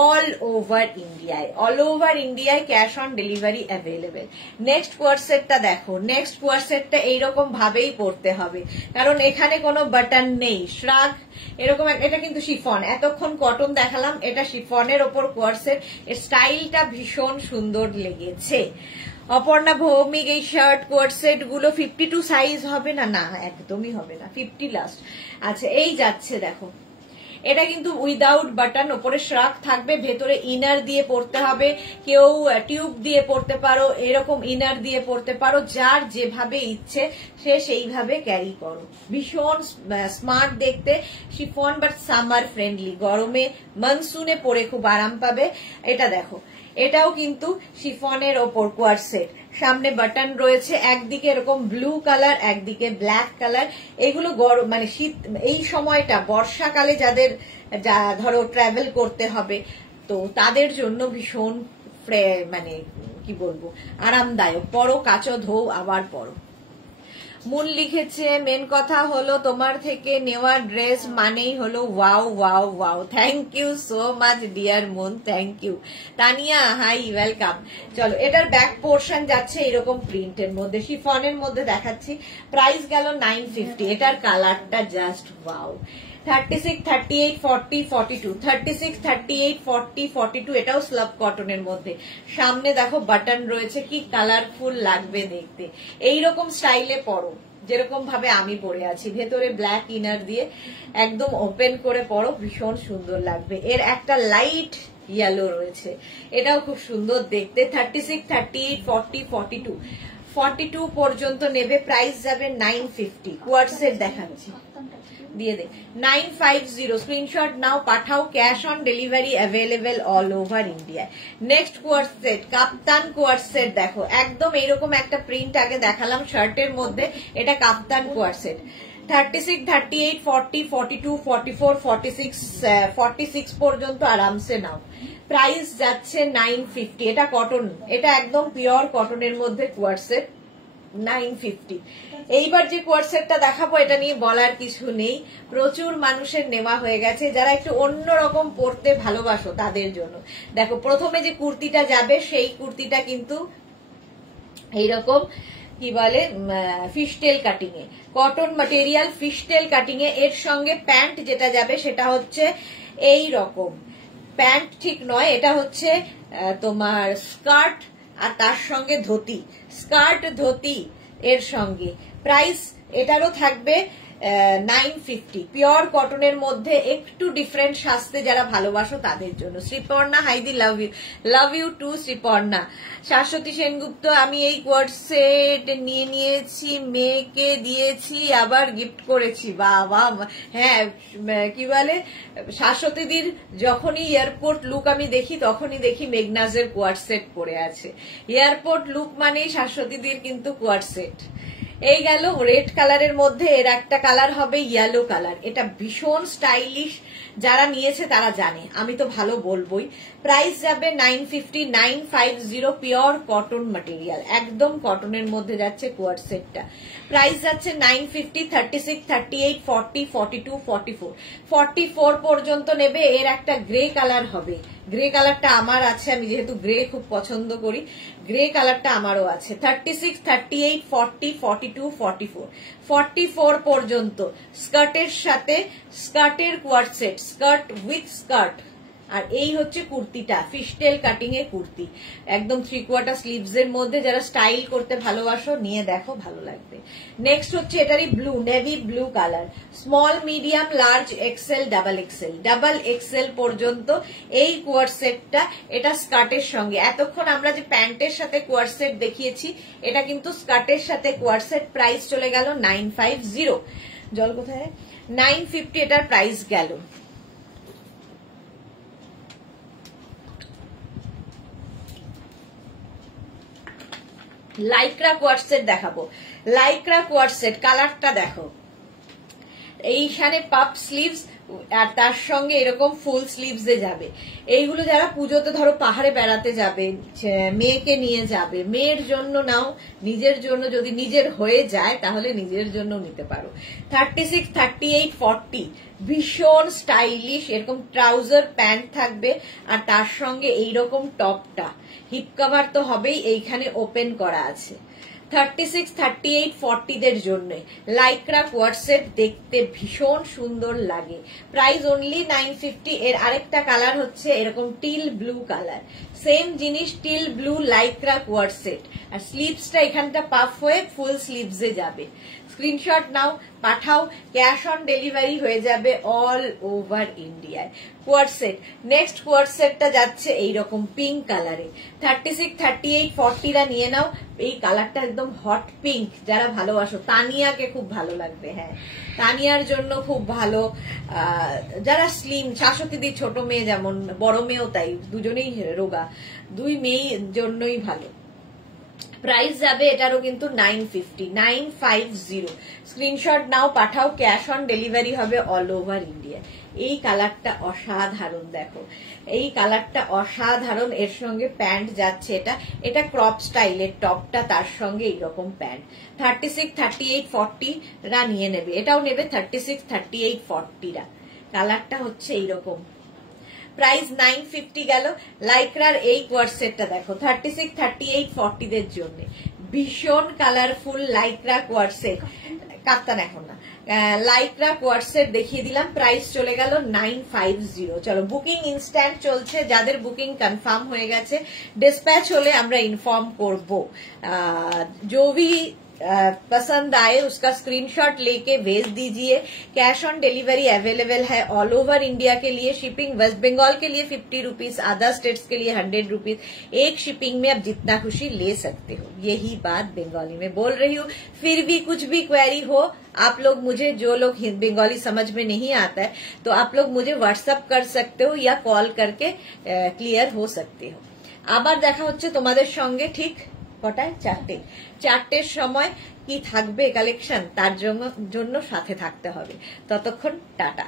all over ইন্ডিয়ায় cash on delivery available. Next কোয়ার্সেটটা দেখো, নেক্সট কোয়ার্সেটটা এইরকম ভাবেই পড়তে হবে, কারণ এখানে কোনো বাটন নেই। শ্রাগ এরকম, এটা কিন্তু শিফন, এতক্ষণ কটন দেখালাম, এটা শিফনের ওপর কোয়ার্সেট। এর স্টাইলটা ভীষণ সুন্দর লেগেছে। অপর্ণা ভৌমিক, এই শার্ট কোয়ার্সেট গুলো 52 সাইজ হবে না? না, একদমই হবে না, 50 লাস্ট। আচ্ছা, এই যাচ্ছে দেখো, এটা কিন্তু উইদাউট বাটন, ওপরে শ্রাগ থাকবে, ভেতরে ইনার দিয়ে পড়তে হবে। কেউ টিউব দিয়ে পড়তে পারো, এরকম ইনার দিয়ে পড়তে পারো, যার যেভাবে ইচ্ছে সে সেইভাবে ক্যারি করো। ভীষণ স্মার্ট দেখতে, শিফন বাট সামার ফ্রেন্ডলি, গরমে মনসুনে পরে খুব আরাম পাবে। এটা দেখো, এটাও কিন্তু শিফনের ওপর কোয়ার্সেট, সামনে বাটন রয়েছে, একদিকে এরকম ব্লু কালার, একদিকে ব্ল্যাক কালার। এগুলো গরম মানে শীত, এই সময়টা বর্ষাকালে যাদের ধরো ট্রাভেল করতে হবে, তো তাদের জন্য ভীষণ মানে কি বলবো আরামদায়ক। পরো, কাচো, ধো, আবার পরো। মুন লিখেছে, মেন কথা হলো তোমার থেকে নেওয়া ড্রেস মানেই হলো wow wow wow. Thank you so much dear Moon, thank you. Tania, hi, welcome. চলো, এটার ব্যাক পোর্শন যাচ্ছে এরকম প্রিন্টের মধ্যে, শিফনের মধ্যে দেখাচ্ছি। প্রাইস গেল 950। এটার কালারটা জাস্ট ওয়াও। 36, 38, 40, 42, 36, 38, 40, 42, এটাও স্লাব কটনের মধ্যে। সামনে দেখো বাটন রয়েছে, কি কালারফুল লাগবে দেখতে। এইরকম স্টাইলে পরো, যেরকম ভাবে আমি পরে আছি, ভেতরে ব্ল্যাক ইনার দিয়ে একদম ওপেন করে পরো, ভীষণ সুন্দর লাগবে। এর একটা লাইট ইয়েলো রয়েছে, এটাও খুব সুন্দর দেখতে। 36, 38, 40, 42, 42 পর্যন্ত নেবে, প্রাইস যাবে 950। কোয়ার্সেট দেখাচ্ছি, দিয়ে দে 950। স্ক্রিনশট নাও, পাঠাও, cash on delivery available all over India. Next coord set, kaftan coord set দেখো, একদম এইরকম একটা প্রিন্ট আগে দেখালাম শার্টের মধ্যে, এটা কাপ্তান কোয়ার্সেট। 36, 38, 40, 42, 44, 46, 46 পর্যন্ত আরামসে নাও। প্রাইস যাচ্ছে 950। এটা কটন, এটা একদম পিওর কটনের মধ্যে কোয়ার্সেট, 950। এইবার যে কোয়ার্সেটটা দেখাবো, এটা নিয়ে বলার কিছু নেই, প্রচুর মানুষের নেওয়া হয়ে গেছে। যারা একটু অন্যরকম পড়তে ভালোবাসো তাদের জন্য। দেখো, প্রথমে যে কুর্তিটা যাবে সেই কুর্তিটা কিন্তু এইরকম কি বলে ফিশটেল কাটিং এ, কটন ম্যাটেরিয়াল ফিশটেল কাটিং এ। এর সঙ্গে প্যান্ট যেটা যাবে সেটা হচ্ছে এই রকম, প্যান্ট ঠিক নয়, এটা হচ্ছে তোমার স্কার্ট, আর তার সঙ্গে ধুতি, স্কার্ট ধুতি এর সঙ্গে। প্রাইস এটারও থাকবে 950। পিওর কটনের মধ্যে, একটু ডিফারেন্ট সাজতে যারা ভালোবাসো তাদের জন্য। শ্রীপর্ণা, হাইদি, love you too Sriparna. Shashwati Sengupta, আমি এই কোয়ার্সেট নিয়ে নিয়েছি, মেয়েকে দিয়েছি, আবার গিফট করেছি। বাবা, হ্যাঁ, কি বলে শাশ্বতীদির যখনই এয়ারপোর্ট লুক আমি দেখি, তখনই দেখি মেঘনাজের কোয়ার্সেট পরে আছে। এয়ারপোর্ট লুক মানেই শাশ্বতীদির কিন্তু কোয়ার্সেট। এই গেল রেড কালারের মধ্যে, এর একটা কালার হবে ইয়েলো কালার। এটা ভীষণ স্টাইলিশ, যারা নিয়েছে তারা জানে, আমি তো ভালো বলবোই। প্রাইস যাবে 950, 950, পিওর কটন ম্যাটেরিয়াল, একদম কটনের মধ্যে যাচ্ছে কোয়ার্সেটটা। প্রাইস যাচ্ছে 950। 36, 38, 40, 42, 44, 44 পর্যন্ত নেবে। এর একটা গ্রে কালার হবে, গ্রে কালারটা আমার আছে, আমি যেহেতু গ্রে খুব পছন্দ করি, গ্রে কালারটা আমারও আছে। 36, 38, 40, 42, 44, 44 পর্যন্ত স্কার্টের সাথে, স্কার্টের কোয়ার্সেট, স্কার্ট উইথ স্কার্ট। আর এই হচ্ছে কুর্তিটা, ফিশটেল কাটিং এর কুর্তি, একদম 3/4 স্লিভস এর মধ্যে। যারা স্টাইল করতে ভালোবাসো নিয়ে দেখো, ভালো লাগবে। নেক্সট হচ্ছে এটারই blue, navy blue colour, small, medium, large, XL, double XL, double XL পর্যন্ত এই কোয়ার্সেটটা। এটা স্কার্টের সঙ্গে, এতক্ষণ আমরা যে প্যান্টের সাথে কোয়ার্সেট দেখিয়েছি, এটা কিন্তু স্কার্টের সাথে কোয়ার্সেট। প্রাইস চলে গেল 950। জল কোথায়? 950 এটার প্রাইস গেল। লাইক্রা কোয়ার্সেট দেখাবো, লাইক্রা কোয়ার্সেট, কালারটা দেখো, এইখানে পাপ স্লিভস, আর তার সঙ্গে এরকম ফুল স্লিভস এ যাবে। এইগুলো যারা পুজোতে ধরো পাহাড়ে বেড়াতে যাবে, মেয়েকে নিয়ে যাবে, মেয়ের জন্য নাও, নিজের জন্য যদি নিজের হয়ে যায় তাহলে নিজের জন্য নিতে পারো। 36, 38, 40 ভীষণ স্টাইলিশ, এরকম ট্রাউজার প্যান্ট থাকবে আর তার সঙ্গে এইরকম টপটা, হিপ কভার তো হবেই, এইখানে ওপেন করা আছে। 36, 38, 40 দের জন্য লাইক্রা কোয়ার্সেট দেখতে ভীষণ সুন্দর লাগে। Price only 950। এর আরেকটা কালার হচ্ছে এরকম টিল ব্লু কালার, সেম জিনিস টিল ব্লু লাইক্রা কোয়ার্সেট, আর স্লিভসটা এখানটা পাফ হয়ে ফুল স্লিভসে যাবে। স্ক্রিনশট নাও, পাঠাও, ক্যাশ অন ডেলিভারি হয়ে যাবে অল ওভার ইন্ডিয়ায়। কোয়ার্সেট, নেক্সট কোয়ার্সেটটা যাচ্ছে এইরকম পিঙ্ক কালারে। 36, 38, 40রা নিয়ে নাও। এই কালারটা একদম হট পিঙ্ক, যারা ভালোবাসো, তানিয়াকে খুব ভালো লাগবে। হ্যাঁ, তানিয়ার জন্য খুব ভালো। যারা স্লিম, শাশ্বতীদি ছোট মেয়ে যেমন, বড় মেয়েও তাই, দুজনেই রোগা, দুই মেয়ের জন্যই ভালো। প্রাইস যাবে এটারও কিন্তু 950, 950। স্ক্রিনশট নাও, পাঠাও, ক্যাশ অন ডেলিভারি হবে অল ওভার ইন্ডিয়া। এই কালারটা অসাধারণ, দেখো এই কালারটা অসাধারণ। এর সঙ্গে প্যান্ট যাচ্ছে, এটা ক্রপ স্টাইলের টপটা, তার সঙ্গে এইরকম প্যান্ট। 36, 38, 40 রা নিয়ে নেবে, এটাও নেবে 36, 38, 40 রা। কালারটা হচ্ছে এইরকম। প্রাইস 950 গেল। লাইক্রার এই কোয়ার্সেটটা দেখো, 36, 38, 40 দের জন্য ভীষণ কালারফুল লাইক্রা কোয়ার্সেট। কাপ্তান এখন না, লাইক্রা কোয়ার্সেট দেখিয়ে দিলাম। প্রাইস চলে গেল 950। চলো, বুকিং ইনস্ট্যান্ট চলছে, যাদের বুকিং কনফার্ম হয়ে গেছে ডিসপ্যাচ হলে আমরা ইনফর্ম করব। जो भी पसंद आए उसका स्क्रीनशॉट लेके भेज दीजिए। कैश ऑन डिलीवरी अवेलेबल है ऑल ओवर इंडिया के लिए। शिपिंग वेस्ट बंगाल के लिए 50 रुपीज, अदर स्टेट्स के लिए 100 रुपीज। एक शिपिंग में आप जितना खुशी ले सकते हो, यही बात बंगाली में बोल रही हूँ। फिर भी कुछ भी क्वेरी हो, आप लोग मुझे, जो लोग बंगाली समझ में नहीं आता है तो आप लोग मुझे व्हाट्सएप कर सकते हो या कॉल करके क्लियर हो सकते हो। আবার দেখা হচ্ছে তোমাদের সঙ্গে ঠিক কটায়? 4টের সময়। কি থাকবে কালেকশন, তার জন্য সাথে থাকতে হবে। ততক্ষণ টাটা।